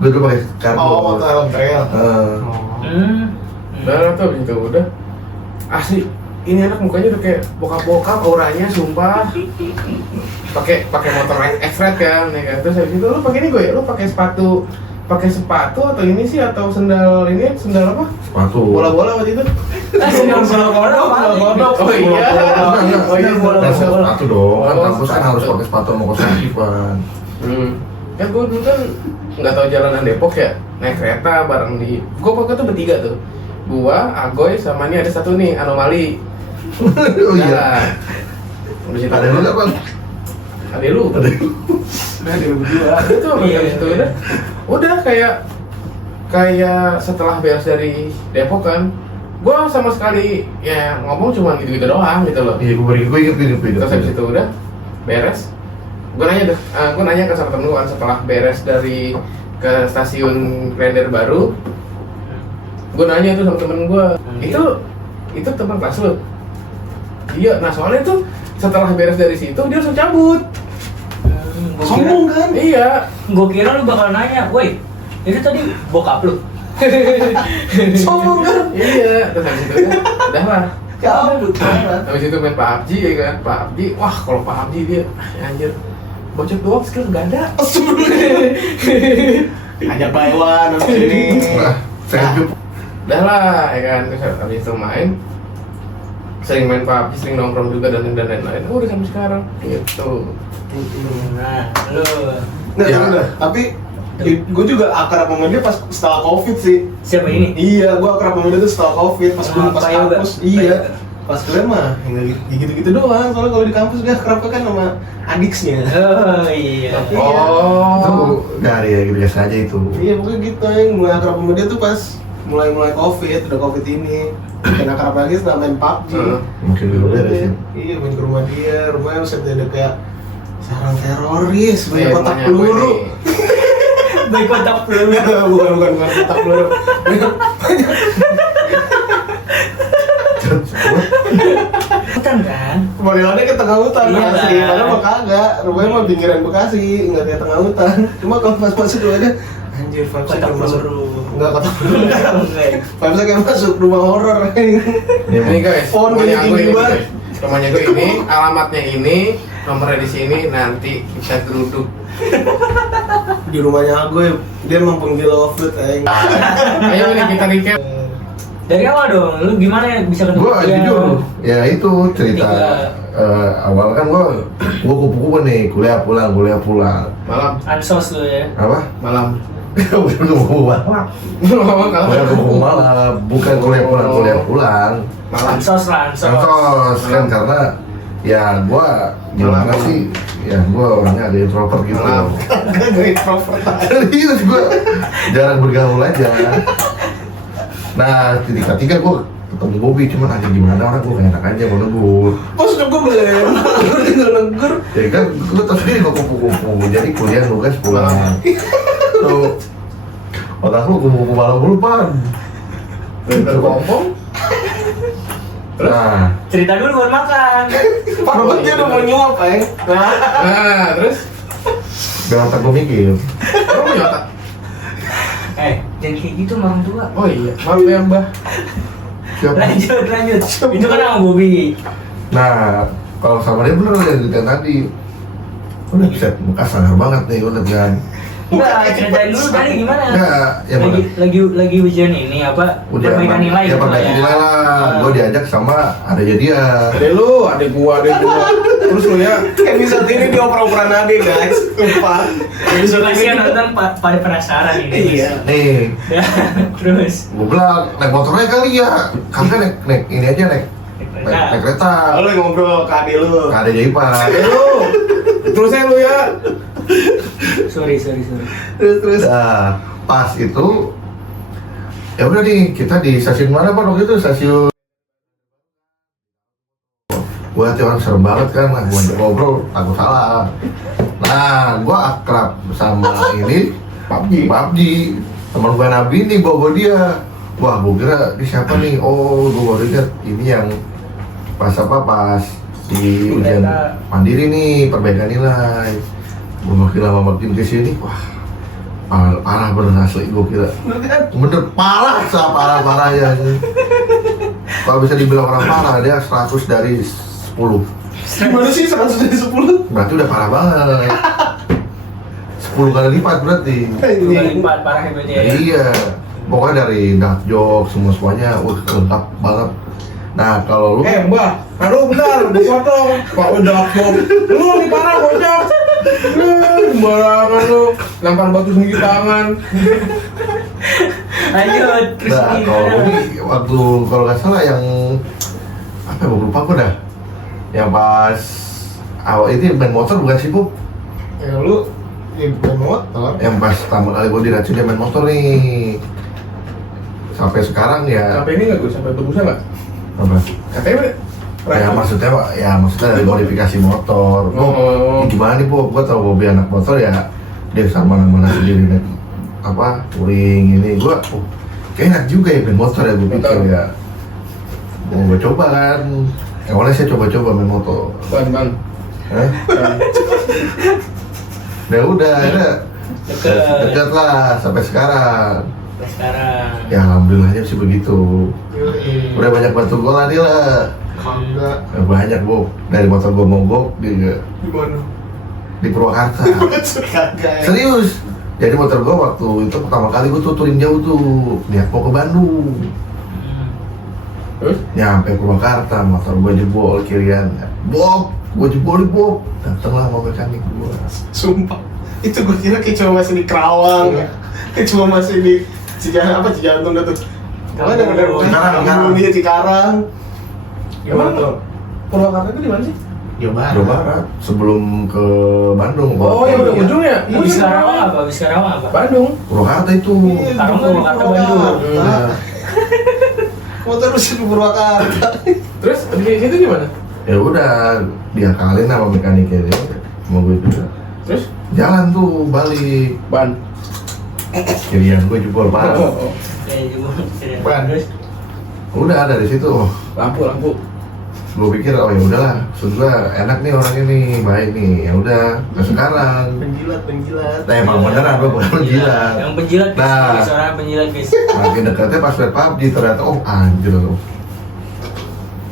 Gue dulu pakai Carlos. Oh, motor helm trail. Udah tuh abis itu udah asli ini anak mukanya udah kayak bokap-bokap auranya sumpah. Pakai motor X-Red kan ya kan. Terus habis itu lu pakai ini gue ya, lu pakai sepatu atau ini sih atau sendal apa? Sepatu. Bola-bola waktu itu. Sendal bola kodok. Oh iya. Oh iya, bola. sepatu dong. Kan Oh, kampus kan harus pakai sepatu mau kos kan. Ya gue dulu kan nggak tahu jalanan Depok ya, naik kereta bareng di. Gue pokoknya tuh bertiga tuh. Gua, Agoy, sama nih ada satu nih anomali. Oh iya. Habis itu Ada lu nggak bang? Ada lu. Ada lu. Nah, dia berdua. Ada tuh habis itu udah kayak setelah beres dari Depok kan, gua sama sekali ya ngomong cuma gitu-gitu doang gitu loh. Iya, gue inget. Terus habis itu udah beres, gue nanya ke sama temen gue kan setelah beres dari ke stasiun Klender baru, gue nanya tuh sama temen gue, itu teman kelas lu? Iya, nah soalnya tuh setelah beres dari situ dia langsung cabut. Sombong kan? Iya. Gue kira lu bakal nanya, woi, itu tadi bokap lu. Sombong kan? Iya. Terus habis itu udah lah. Cabut kan? Habis itu main PUBG ya kan, PUBG, wah kalau PUBG dia, anjir, bocet doang skill nggak ada. Ajak Taiwan ke sini. Nah, saya juga. Udah lah, ya kan, terus habis itu sering main PUBG, sering nongkrong juga dan lain-lain. Udah sampai sekarang, gitu. Nah, lu. Nah, Ya. udah. Tapi gue juga akrab sama dia pas setelah COVID sih. Siapa ini? Iya, gue akrab sama dia tuh setelah COVID. Pas gue pas Pak Yoga. kampus, iya. Pas kuliah mah nggak gitu-gitu doang. Soalnya kalau di kampus dia akrab kan sama adiknya. Oh iya. Itu dari ya gitu biasa aja itu. Iya, pokoknya gitu yang mulai akrab sama dia tuh pas mulai COVID, udah COVID ini. Dan akrab lagi setelah main PUBG. Mungkin dulu beres ya. Iya, main ke rumah dia. Rumahnya bisa ada kayak sarang teroris, banyak kotak Rumahnya peluru. gue Baik kotak peluru. bukan kotak peluru. Hutan kan? Modelannya ke tengah hutan Iya, asli, kan? padahal mah kagak. Rumahnya mah pinggiran Bekasi, nggak kayak tengah hutan. Cuma kalau pas masuk dulu aja, anjir vibes-nya Kotak kayak masuk. peluru. Enggak kotak peluru. Enggak. Vibes-nya kayak masuk rumah horor. Ini guys, Pohon rumahnya gede gue tinggi ini, banget. guys. Rumahnya gue ini, alamatnya ini, nomornya di sini, nanti kita geruduk. Di rumahnya gue, dia emang penggila off-road aja. Ayo nih kita recap. Dari awal dong, lu gimana ya bisa ketemu Gue dia? jujur, ya itu cerita awal kan gue kupu-kupu nih kuliah pulang. Malam, Ansos lu ya. Apa? malam. Bukan kupu-kupu malam. Bukan kupu-kupu malam, bukan kuliah pulang. Malam. Ansos lah, ansos. Santos kan karena ya gue gimana Malam. sih? Ya gue orangnya ada introvert gitu. Malam. Gue introvert aja. Serius gue jarang bergaul aja. Nah, ketika gue ketemu Bobby, cuman aja gimana orang gue gak enak aja mau negur. Maksudnya gue belum, gue tinggal negur. Ya kan, gue tau sendiri gue kupu-kupu, jadi kuliah lu kan pulang. Tuh, otak lu kupu-kupu malam dulu, Pan. Ngomong. Nah, Cerita dulu baru makan. Parah banget dia udah mau nyuap, Peng. Nah, terus biar otak gue mikir. kamu punya otak? Jangan kayak gitu sama orang tua. Oh iya, maaf ya Mbah. Siapa? Lanjut. Itu kan sama Bobby. Nah, kalau sama dia bener yang cerita tadi. Udah bisa bekas sangar banget nih, udah kan. Enggak, ceritain dulu tadi gimana? Enggak, yang Lagi ujian ini apa? Perbaikan nilai ya gitu perbaikan ya. nilai lah. Gue diajak sama adanya dia. Adek gua. Terus lu ya, Episode ini dioper-operan Ade guys. Sumpah. Episode Pasti ini nonton pada penasaran ini. Iya. Nih, Ya, terus gue bilang naik motornya kali ya. Kakak naik ini aja naik kereta. Lu ngobrol ke Ade lu. Gak ada jaipan. lu. Terus lu ya. sorry. Terus. Nah, pas itu ya udah nih kita di stasiun mana Pak waktu itu stasiun. Gua hati orang serem banget kan, gua ngobrol takut salah. Nah, gua akrab sama ini PUBG. Teman gua Nabi nih bawa dia. Wah, gua kira ini siapa nih? Oh, gua baru ingat ini yang pas di ujian mandiri nih perbaikan nilai. Gua makin lama makin kesini, wah parah bener asli gua kira. Bener parah, parah-parahnya. Kalau bisa dibilang orang parah, dia 100 dari 10. Gimana sih 100 dari 10? Berarti udah parah banget. 10 kali lipat berarti. Lipat parah ya berarti ya. Iya. Pokoknya dari dark joke semuanya lengkap banget. Nah, kalau lu Mbak, aduh bentar, gua potong. Pak udah kok. Lu lebih parah bocah. Sembarangan lu, lempar batu sendiri tangan. Lanjut, terus nah, kalau gimana? ini waktu kalau nggak salah yang apa ya, gua lupa gua dah. Yang pas awal ini main motor bukan sih, Bu? Ya lu main motor. Yang pas pertama kali gua diracun dia main motor nih. Sampai sekarang ya. Sampai ini nggak gue sampai tebusnya nggak? Apa? Katanya Ya maksudnya dari modifikasi motor. Oh. Gimana nih, Bu? Gua tau Bobby anak motor ya. Dia sama mana sendiri nih. Apa? Touring ini gua kayak enak juga ya main motor ya gua pikir Betul. ya. Mau gua coba kan. Awalnya saya coba-coba main motor. Ban. Eh? Ya udah, deket lah sampai sekarang. Ya alhamdulillahnya sih begitu. Udah banyak bantu gua lah dia lah. Enggak. Ya, banyak, Bu. Dari motor gua mogok di Gimana? Purwakarta. Kagak. Serius. Jadi motor gua waktu itu pertama kali gua tuh touring jauh tuh, niat mau ke Bandung. Terus? Nyampe Purwakarta, motor gua jebol kirian. Bob, gua jebol nih, Bob. Datanglah mau mekanik gua. Sumpah. Itu gue kira kayak cuma masih di Kerawang. Kayak cuma masih di Cijantung dah tuh. Kalau ada Cikarang. Dia Cikarang. Emang Purwakarta itu di mana sih? Jawa Barat sebelum ke Bandung. Oh, yang udah ujung ya? Habis Karawang apa? Bandung. Purwakarta itu. Purwakarta, Bandung. Nah, Motor lu di Purwakarta. Terus di situ gimana? ya udah diakalin sama mekaniknya dia. Mau gue juga. Terus Jalan tuh balik. ban. Kirian gue jebol parah. Kayak jebol. Ban. Udah dari situ. Lampu. Gue pikir oh ya udahlah, maksud gue enak nih orang ini, baik nih, ya udah. Nah sekarang, Penjilat. nah emang beneran gue bukan penjilat. Yang penjilat guys, Nah. guys, orang penjilat guys. Makin dekatnya pas main PUBG ternyata oh anjir loh.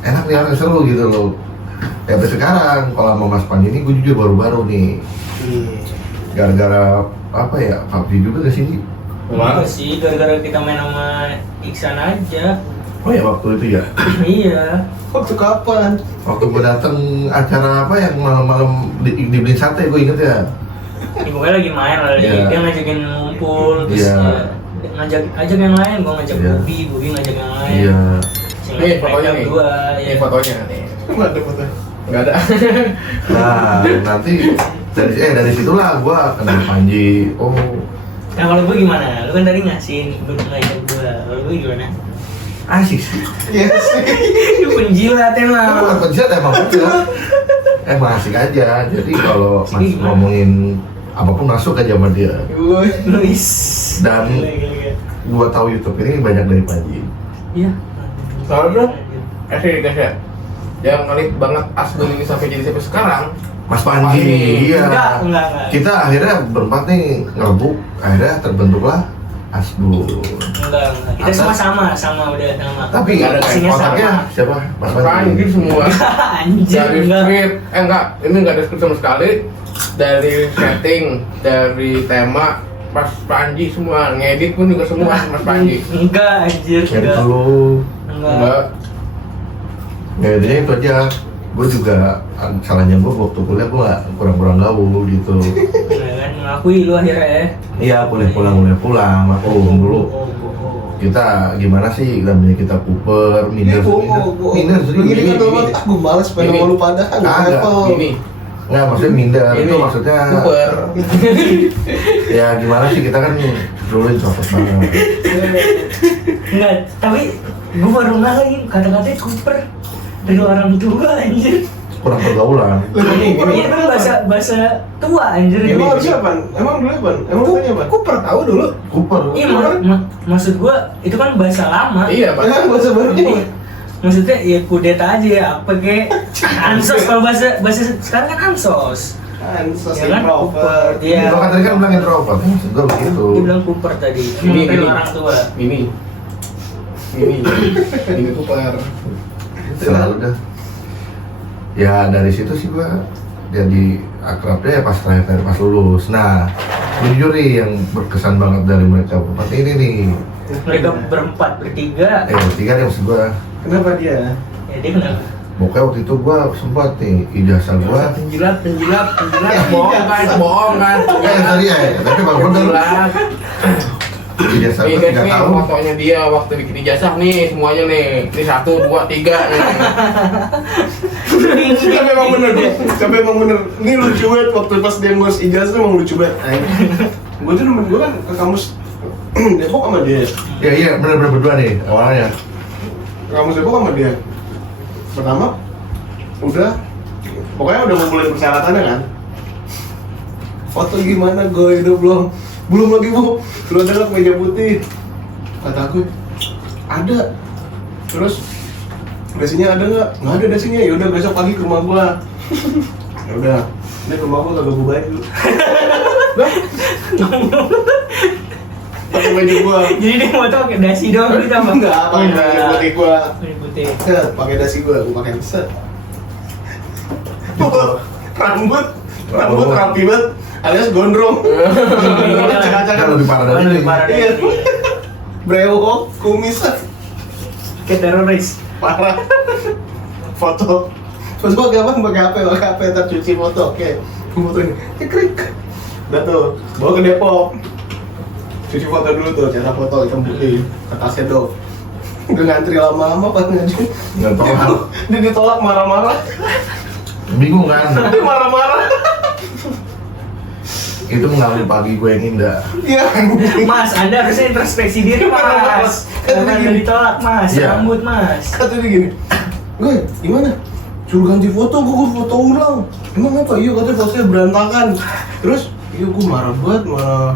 Enak nih orang seru gitu loh. Ya sampai sekarang kalau sama Mas Pan ini gue jujur baru-baru nih. Gara-gara apa ya PUBG juga kesini. Enggak sih, gara-gara kita main sama Iksan aja. Oh ya waktu itu ya. Iya. Waktu kapan? Waktu gue dateng acara apa yang malam-malam dibeliin sate gue inget ya. Ya, pokoknya lagi main lah, Iya. dia ngajakin ngumpul, terus Iya. ya, ajak yang lain, gua ngajak Iya. Bobi ngajak yang lain. Iya. Nih fotonya nih. Dua, ya. Ini fotonya nih. Mana foto? Enggak ada. Nah nanti dari situlah gue kenal Panji. Oh Nah kalau gue gimana? Lu kan tadi ngasih, lu ngajak gua. Kalau gue gimana? asik sih. Iya sih. Lu penjilat Bukan emang. penjilat emang penjilat. Emang asik aja. Jadi kalau Asik masih gimana? ngomongin apapun masuk aja sama dia. Gue. Luis. Dan gua tahu YouTube ini banyak dari Panji. Iya. Soalnya bro, kasih guys ya. Yang ngelit banget Asbun ini sampai sekarang. Mas Panji, iya. Enggak. Kita akhirnya berempat nih ngerebuk, akhirnya terbentuklah Asbun. Enggak. Kita semua sama udah sama. Tapi Nggak ada isinya otaknya sama. siapa? Mas Panji Panji. semua. Anjir Dari enggak. skrip, enggak, ini enggak ada skrip sama sekali. dari setting, dari tema, Mas Panji semua, ngedit pun juga semua Mas Panji. Enggak anjir, Jadi enggak. dulu Enggak. ya intinya itu aja. Gue juga salahnya gue waktu kuliah gue kurang-kurang gaul gitu. Nah, kan ngakui lu akhirnya ya. Iya kuliah pulang aku dulu kita gimana sih namanya kita kuper minder Gini kan teman, gue males pengen Gini. sama lu pada kan Kagak. Ini nggak maksudnya minder Ini. itu maksudnya super. ya gimana sih kita kan dulu copot banget. Enggak, tapi gue baru ngalahin kata-katanya Cooper dari orang tua anjir. Kurang pergaulan. Cooper itu kan bahasa tua anjir. Emang harusnya apa? Emang dulu apa? Emang tanya apa? Cooper tahu dulu. Kuper Iya, maksud gue itu kan bahasa lama. Iya, Pak. Emang bahasa barunya apa? Maksudnya ya kudeta aja ya, apa kayak ansos kalau bahasa sekarang kan ansos. Ansos Ya kan Cooper. introvert. Iya. Kalau kan tadi kan bilang introvert, maksud gue begitu. Dia bilang Cooper tadi. Ini, Emang dari ini. orang tua. Ini Cooper. Selalu dah. Ya dari situ sih gua jadi akrabnya ya pas terakhir pas lulus. Nah, jujur nih yang berkesan banget dari mereka berempat ini nih. Mereka berempat, bertiga. Bertiga nih maksud gua. Kenapa dia? Ya dia kenapa? Pokoknya waktu itu gua sempat nih ijazah gua. Penjilat, bohong kan. Tadi ya, tapi kalau bener Penjilat. ijazah Ini gua 3 nih tahun. fotonya dia waktu bikin ijazah nih semuanya nih. Ini 1, 2, 3 nih. Tapi emang bener. Ini lucu banget waktu pas dia ngurus ijazah emang lucu banget. Gue tuh nemen gue kan ke kampus Depok sama dia. Iya bener-bener berdua nih awalnya. Ke kampus Depok sama dia. Pertama pokoknya udah ngumpulin persyaratannya kan. Foto gimana gue udah belum lagi bu. Lu ada nggak meja putih? Kata aku ada. Terus dasinya ada nggak? Nggak ada dasinya. Ya udah besok pagi ke rumah gua. Ya udah. Ini ke rumah gua kagak gua baju. Pakai baju gua. Jadi dia mau tau pakai dasi doang gitu apa? Enggak, pakai baju putih gua. Baju putih. Set, pakai dasi gua pakai set. Rambut rapi banget, alias gondrong. Kan lebih parah dari Lebih ini. parah dari Iya. ini. Brewok, kumis, Kayak teroris. parah. Foto. Terus gua pakai HP, ntar cuci foto. Oke, foto ini, krik. Udah tuh, bawa ke Depok. Cuci foto dulu tuh, cara foto hitam putih, kata Sedo. Udah ngantri lama-lama pas ngajuin. Nggak tahu. Dia ditolak marah-marah. Bingung kan? Dia marah-marah. Itu mengalami pagi gue yang indah. Iya. Mas, Anda harusnya introspeksi diri, Mas. Karena Anda ditolak, Mas. Iya. Rambut, Mas. Kata dia gini, gue gimana? Suruh ganti foto, gue foto ulang. Emang apa? Iya katanya fotonya berantakan. Terus, iya gue marah banget,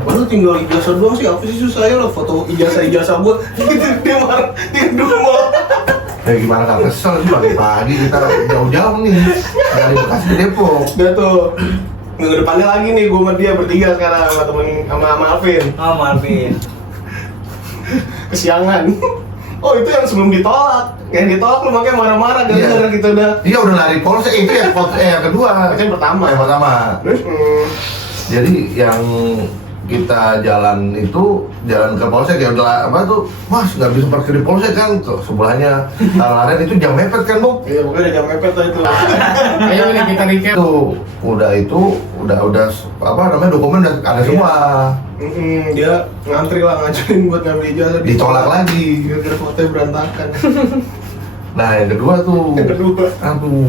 baru tinggal ijazah doang sih, apa sih susah ya lo foto ijazah gue. Gitu, dia marah, dia demo. Ya gimana gak kesel sih pagi-pagi kita jauh-jauh nih dari Bekasi ke Depok. Udah tuh, minggu depannya lagi nih gue sama dia bertiga sekarang sama Alvin. Oh, Marvin. Kesiangan. Oh itu yang sebelum ditolak. Yang ditolak lu makanya marah-marah gara-gara kita udah. Dia udah lari polsek itu yang foto yang kedua. Itu yang pertama. Yang pertama. Terus Jadi yang kita jalan ke polsek ya udah apa tuh, Mas nggak bisa parkir di polsek kan? Tuh sebelahnya larian itu jam mepet kan bu? iya pokoknya udah jam mepet lah itu. Ayo nih kita recap. Itu udah apa namanya dokumen udah ada semua. Dia ngantri lah ngajuin buat ngambil ijazah. Ditolak lagi. Gara-gara fotonya berantakan. Nah yang kedua tuh, Yang kedua. aduh,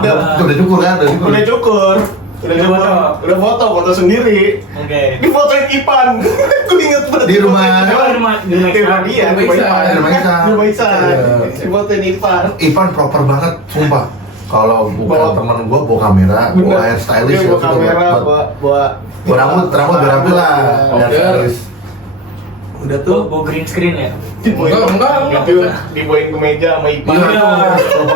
Udah itu udah cukur kan? udah cukur. Udah foto sendiri. Oke. Di fotoin Ipan. Gue inget banget. Di rumah Di rumah Di rumah dia, di rumah Ipan. Di rumah Ipan. Di rumah Ipan. Iya. Di fotoin Ipan. Ipan proper banget, sumpah. Kalau bukan teman gua bawa kamera, bawa hair stylist Dia bawa ya, kamera, bawa rambut berapi lah, hair stylist. Udah Tuh, tuh bawa green screen ya? Enggak. dibawain ke meja sama Ipan. Iya,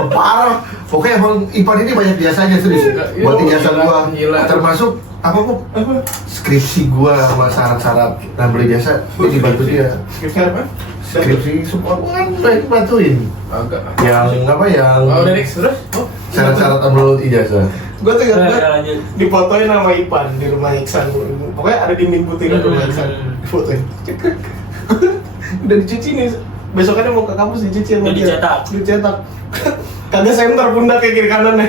parah. Pokoknya emang Ipan ini banyak biasanya serius. Iya, Buat ijazah gua, gila. termasuk apa kok skripsi gua sama syarat-syarat ngambil ijazah itu dibantu dia. Skripsi apa? Skripsi semua gua kan baik bantuin. Agak. Yang apa yang Oh, udah next terus? Oh. syarat-syarat ngambil ijazah. Gue tuh ingat Udah, banget lanjut. difotoin sama Ipan di rumah Iksan. Pokoknya ada dinding putih di rumah Iksan. Difotoin. Udah dicuci nih. Besokannya mau ke kampus dicuci sama Udah dia. dicetak. Dicetak. Kagak center pundak kayak kiri kanannya.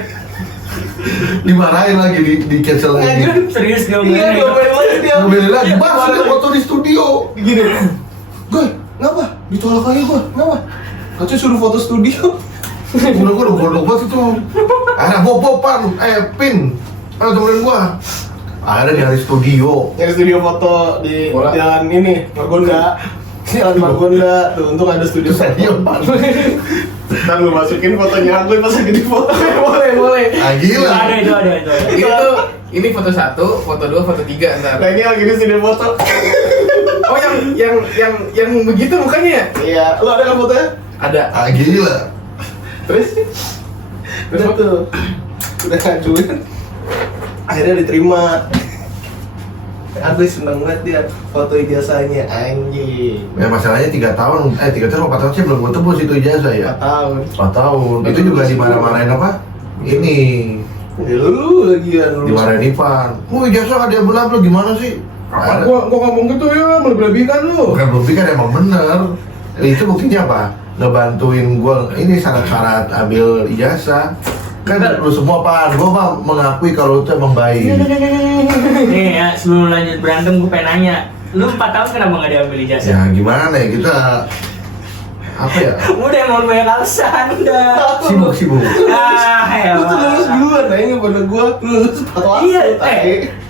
Dimarahin lagi di cancel lagi. Serius Iya, diomelin. gue lagi dia. Ngambil lagi, bang ada foto di studio. Gini. Gue, ngapa? Ditolak lagi gue. Ngapa? Katanya suruh foto studio. Udah gua godok banget itu. Ada Pan, Pin. Ayo temenin gua. Ada di hari studio. Nyari studio foto di Bola. jalan ini, Margonda. Jalan Margonda. Tuh, untung ada studio Itu stadion, Pan. Ntar lu masukin fotonya aku pas lagi di foto. Boleh. Ah gila. Ada itu. Ini tuh ini foto 1, foto 2, foto 3 ntar. Nah, ini lagi di studio foto. Oh yang begitu mukanya ya? Iya, lu ada kan fotonya? Ada. Ah gila. Terus Udah tuh. Udah ngajuin. Akhirnya diterima. Aku seneng banget dia foto ijazahnya anjing. Ya masalahnya 3 tahun, 3 tahun 4 tahun sih belum gue tebus itu ijazah ya. 4 tahun. 4 tahun. Itu juga dimarah-marahin apa? Ini Ya lu lagian lu. dimarahin Ipan. Lu ijazah ada yang benar lu gimana sih? apa Ada. gua ngomong gitu ya melebih-lebihkan lu. Bukan belum kan emang bener. Itu buktinya apa? Ngebantuin gua ini syarat-syarat ambil ijazah. Kan lu semua Pan, gua mah mengakui kalau itu emang baik. Nih ya, sebelum lanjut berantem gue pengen nanya, lu 4 tahun kenapa nggak diambil ijazah? Ya gimana ya kita apa ya? Udah emang banyak alasan udah. Sibuk. Ah, ya. Lu tuh lulus duluan, kayaknya pada gua lulus atau aku. Iya,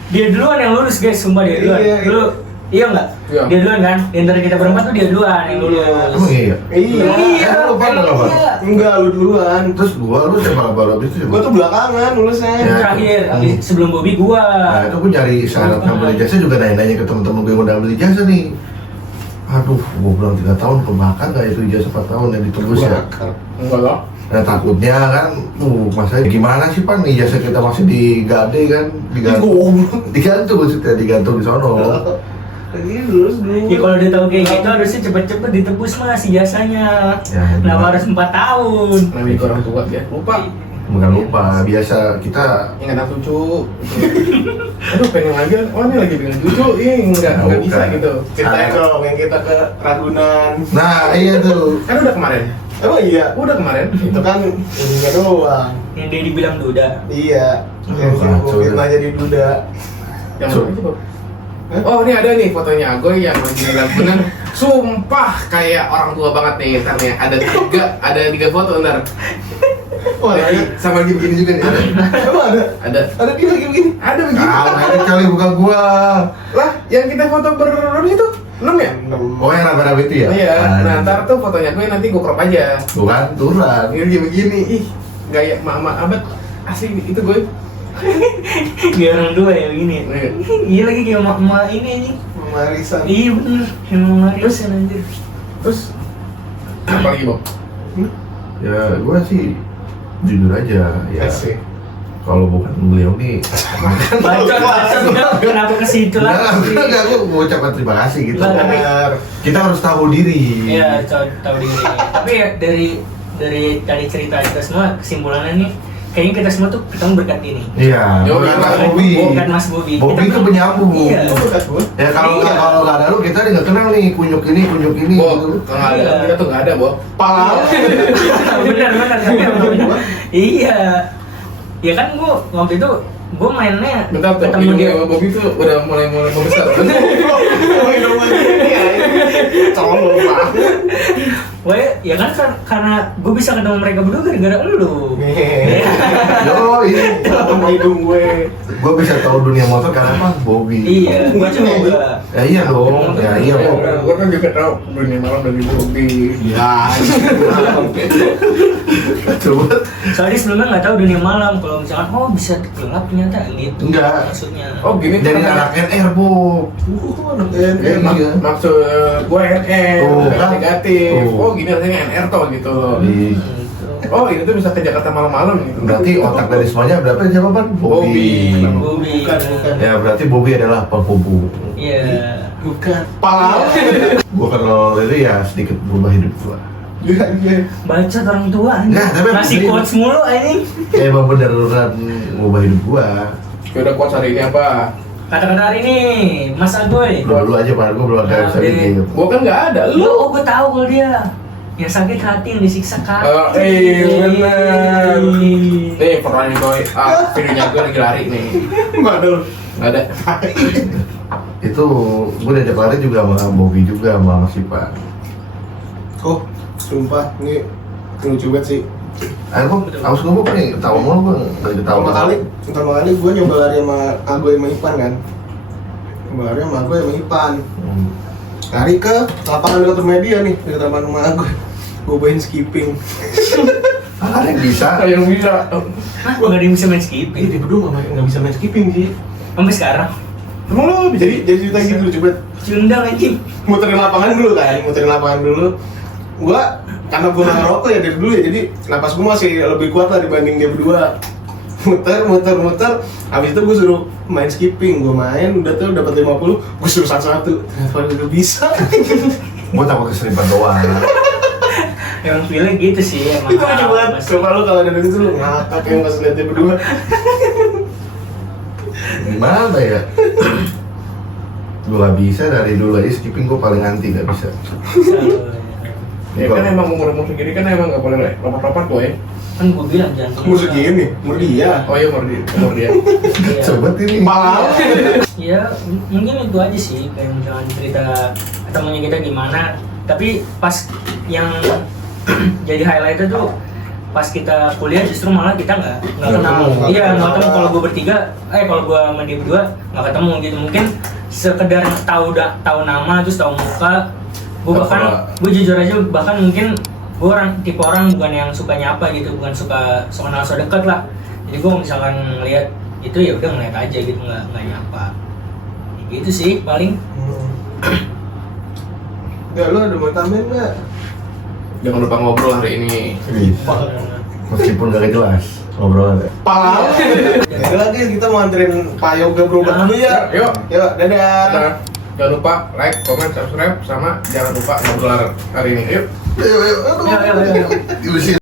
dia duluan yang lulus guys, sumpah dia duluan. Iya. Lu iya nggak? Iya. Dia duluan kan? Di antara kita berempat tuh dia duluan yang lulus. Emang iya? Iya. Lu Pan kenapa? Enggak, lu duluan. Terus lu siapa baru habis itu? Gua tuh belakangan lulusnya. Ya. Terakhir, sebelum Bobby gua. Nah itu gue nyari syarat ngambil ijazah juga nanya-nanya ke temen-temen gue yang udah ambil ijazah nih. Aduh, gue bilang 3 tahun kebakar gak itu ijazah 4 tahun yang ditebus ya? Enggak lah. Nah takutnya kan, masalahnya gimana sih Pan, ijazah kita masih digade kan? Digantung maksudnya, digantung di sono. Lagi lulus dulu. Ya kalau dia tahu kayak gitu harusnya cepet-cepet ditebus mas ijazahnya. Ya, Kenapa harus 4 tahun? Namanya orang tua ya. Lupa. Bukan lupa, biasa kita Ingat anak cucu. Aduh pengen lagi. Oh ini lagi pengen cucu. Ih enggak bisa Bukan. gitu. Ceritain dong yang kita ke Ragunan. Nah iya tuh. Kan udah kemarin. Oh iya, Udah kemarin. itu kan ininya doang. Yang dia dibilang duda. Iya. Yang kacau mungkin ya. aja di duda. Yang So- mana itu, Bob? Oh ini ada nih fotonya Agoy yang lagi bener. Sumpah kayak orang tua banget nih ntar nih. Ada 3 foto ntar. Wah, Lagi sama lagi begini juga nih. emang ada? Ada. Ada dia lagi begini. Ada begini. Ah, ini kali bukan gua. Lah, yang kita foto berapa itu? 6 ya? Oh yang raba-raba itu ya? Iya. Nah, ntar tuh fotonya gue nanti gue crop aja. Bukan, turun. Ini lagi begini. Ih, gaya mama abad asli itu gue. Kayak orang tua ya begini. Iya. Iya lagi kayak emak ini nih. Marisan. Iya bener, emang Marisan anjir. Terus apa lagi, Bob? Ya gua sih jujur aja ya. Asik. Kalau bukan beliau nih, Bacot, kenapa ke situ lah? enggak, gua mau ucapkan terima kasih gitu. Enggak, tapi- Benar. Kita harus tahu diri. Iya, tahu diri. Tapi ya dari tadi cerita kita semua kesimpulannya nih, kayaknya kita semua tuh ketemu berkat ini. Iya, Yo, berkat iya, Mas Bobi. Berkat Mas Bobi. Bobi Kita itu tuh- penyambung. Iya. Itu bekas gue. Ya kalau Iya. nggak ada lu kita nggak kenal nih kunyuk ini gitu. Bob, nggak ada. Kita tuh nggak ada, Bob. Pala. benar tapi emang- iya. Ya kan gua waktu itu gua mainnya Bentar tuh, ketemu dia. hidungnya Bobi tuh udah mulai membesar. Colong banget. Wah, ya kan karena gue bisa ketemu mereka berdua gara-gara lu. Yo, ini Sama hidung gue. gua bisa tahu dunia motor karena apa? Bobi. Iya, gua coba. Ya iya dong. Ya iya Bob. Gue kan juga tahu dunia malam dari Bobi. Ya. Coba. Soalnya sebelumnya nggak tahu dunia malam kalau misalkan oh bisa gelap ternyata gitu. Enggak. Maksudnya. Oh gini Jadi tuh, anak NR, Bob. Anak NR. Iya. maksud gue NR Tuh, kan? negatif. Tuh. Oh gini rasanya NR toh gitu. Ih. oh ini tuh bisa ke Jakarta malam-malam gitu. Berarti otak dari semuanya berapa siapa Pan? Bobby. Bukan. Ya berarti Bobby adalah pembubu. Iya. Bukan. Pala. Gua kalau itu ya sedikit berubah hidup gua. Iya. Baca orang tua Nah, tapi ngasih ini- quotes mulu ini. Ya emang beneran ngubah hidup gua. Ya udah quotes hari ini apa? Kata-kata hari ini, Mas Agoy. Dulu aja Pan, gua belum ada Nah, bisa deh. bikin. Gua kan nggak ada, lu. Oh, gue tahu kalau dia. Yang sakit hati yang disiksa kaki. Oh, bener. Nih, pertanyaan gue, videonya gue lagi lari nih. Enggak ada lu. Nggak ada. Itu gua diajak lari juga sama Bobby juga sama si Pak. Oh, sumpah ini lucu banget sih. Aku harus ngomong nih, tahu mulu gua nggak ketawa. Pertama kali gue nyoba lari sama Agoy sama Ipan kan. Nyoba lari sama Agoy sama Ipan. Lari ke lapangan dekat rumah dia nih, dekat lapangan rumah Agoy. Gue main skipping. Ada yang bisa. Kayak yang bisa. Hah? Gak ada yang bisa main skipping? Dia berdua nggak bisa main skipping sih. Sampai sekarang. Emang lo bisa Jadi cerita gitu lucu banget. Cundang anjing. Muterin lapangan dulu. Gua karena gua nggak ngerokok ya dari dulu ya, jadi napas gua masih lebih kuat lah dibanding dia berdua. Muter. Habis itu gua suruh main skipping, gua main udah tuh dapat 50, gua suruh satu-satu. Ternyata udah bisa. Gua takut keseripan doang. Emang feeling gitu sih. Emang Itu lucu banget. apa sih? Coba lu kalau ada itu lu ngakak yang pas lihat dia berdua. Gimana ya? Gua gak bisa dari dulu aja skipping gua paling anti gak bisa. Ya kan emang umur segini kan emang nggak boleh lompat-lompat boy. Kan gue bilang jangan. Umur segini, umur dia. Oh iya umur dia. Iya. Coba ini. Malah. Ya mungkin itu aja sih, kayak misalkan cerita temennya kita gimana. Tapi pas yang jadi highlight itu tuh pas kita kuliah justru malah kita nggak kenal. ketemu. Iya nggak ketemu. Kalau gue bertiga, kalau gue sama dia berdua nggak ketemu gitu. Mungkin sekedar tahu nama terus tahu muka. Gue bahkan gue jujur aja bahkan mungkin gue tipe orang bukan yang suka nyapa gitu, bukan suka kenal so deket lah. Jadi gue misalkan ngeliat itu ya udah ngeliat aja gitu, nggak nyapa. Gitu sih paling. Ya lu ada mau tambahin nggak? Jangan lupa ngobrol hari ini. Meskipun gak jelas ngobrolnya. Pala. Jadi lagi kita mau anterin Pak Yoga berobat dulu ya. Yuk. Yuk, dadah. Nah, jangan lupa like, comment, subscribe, sama jangan lupa ngobrol hari ini. Yuk. Ayo. Ayo. Diusir.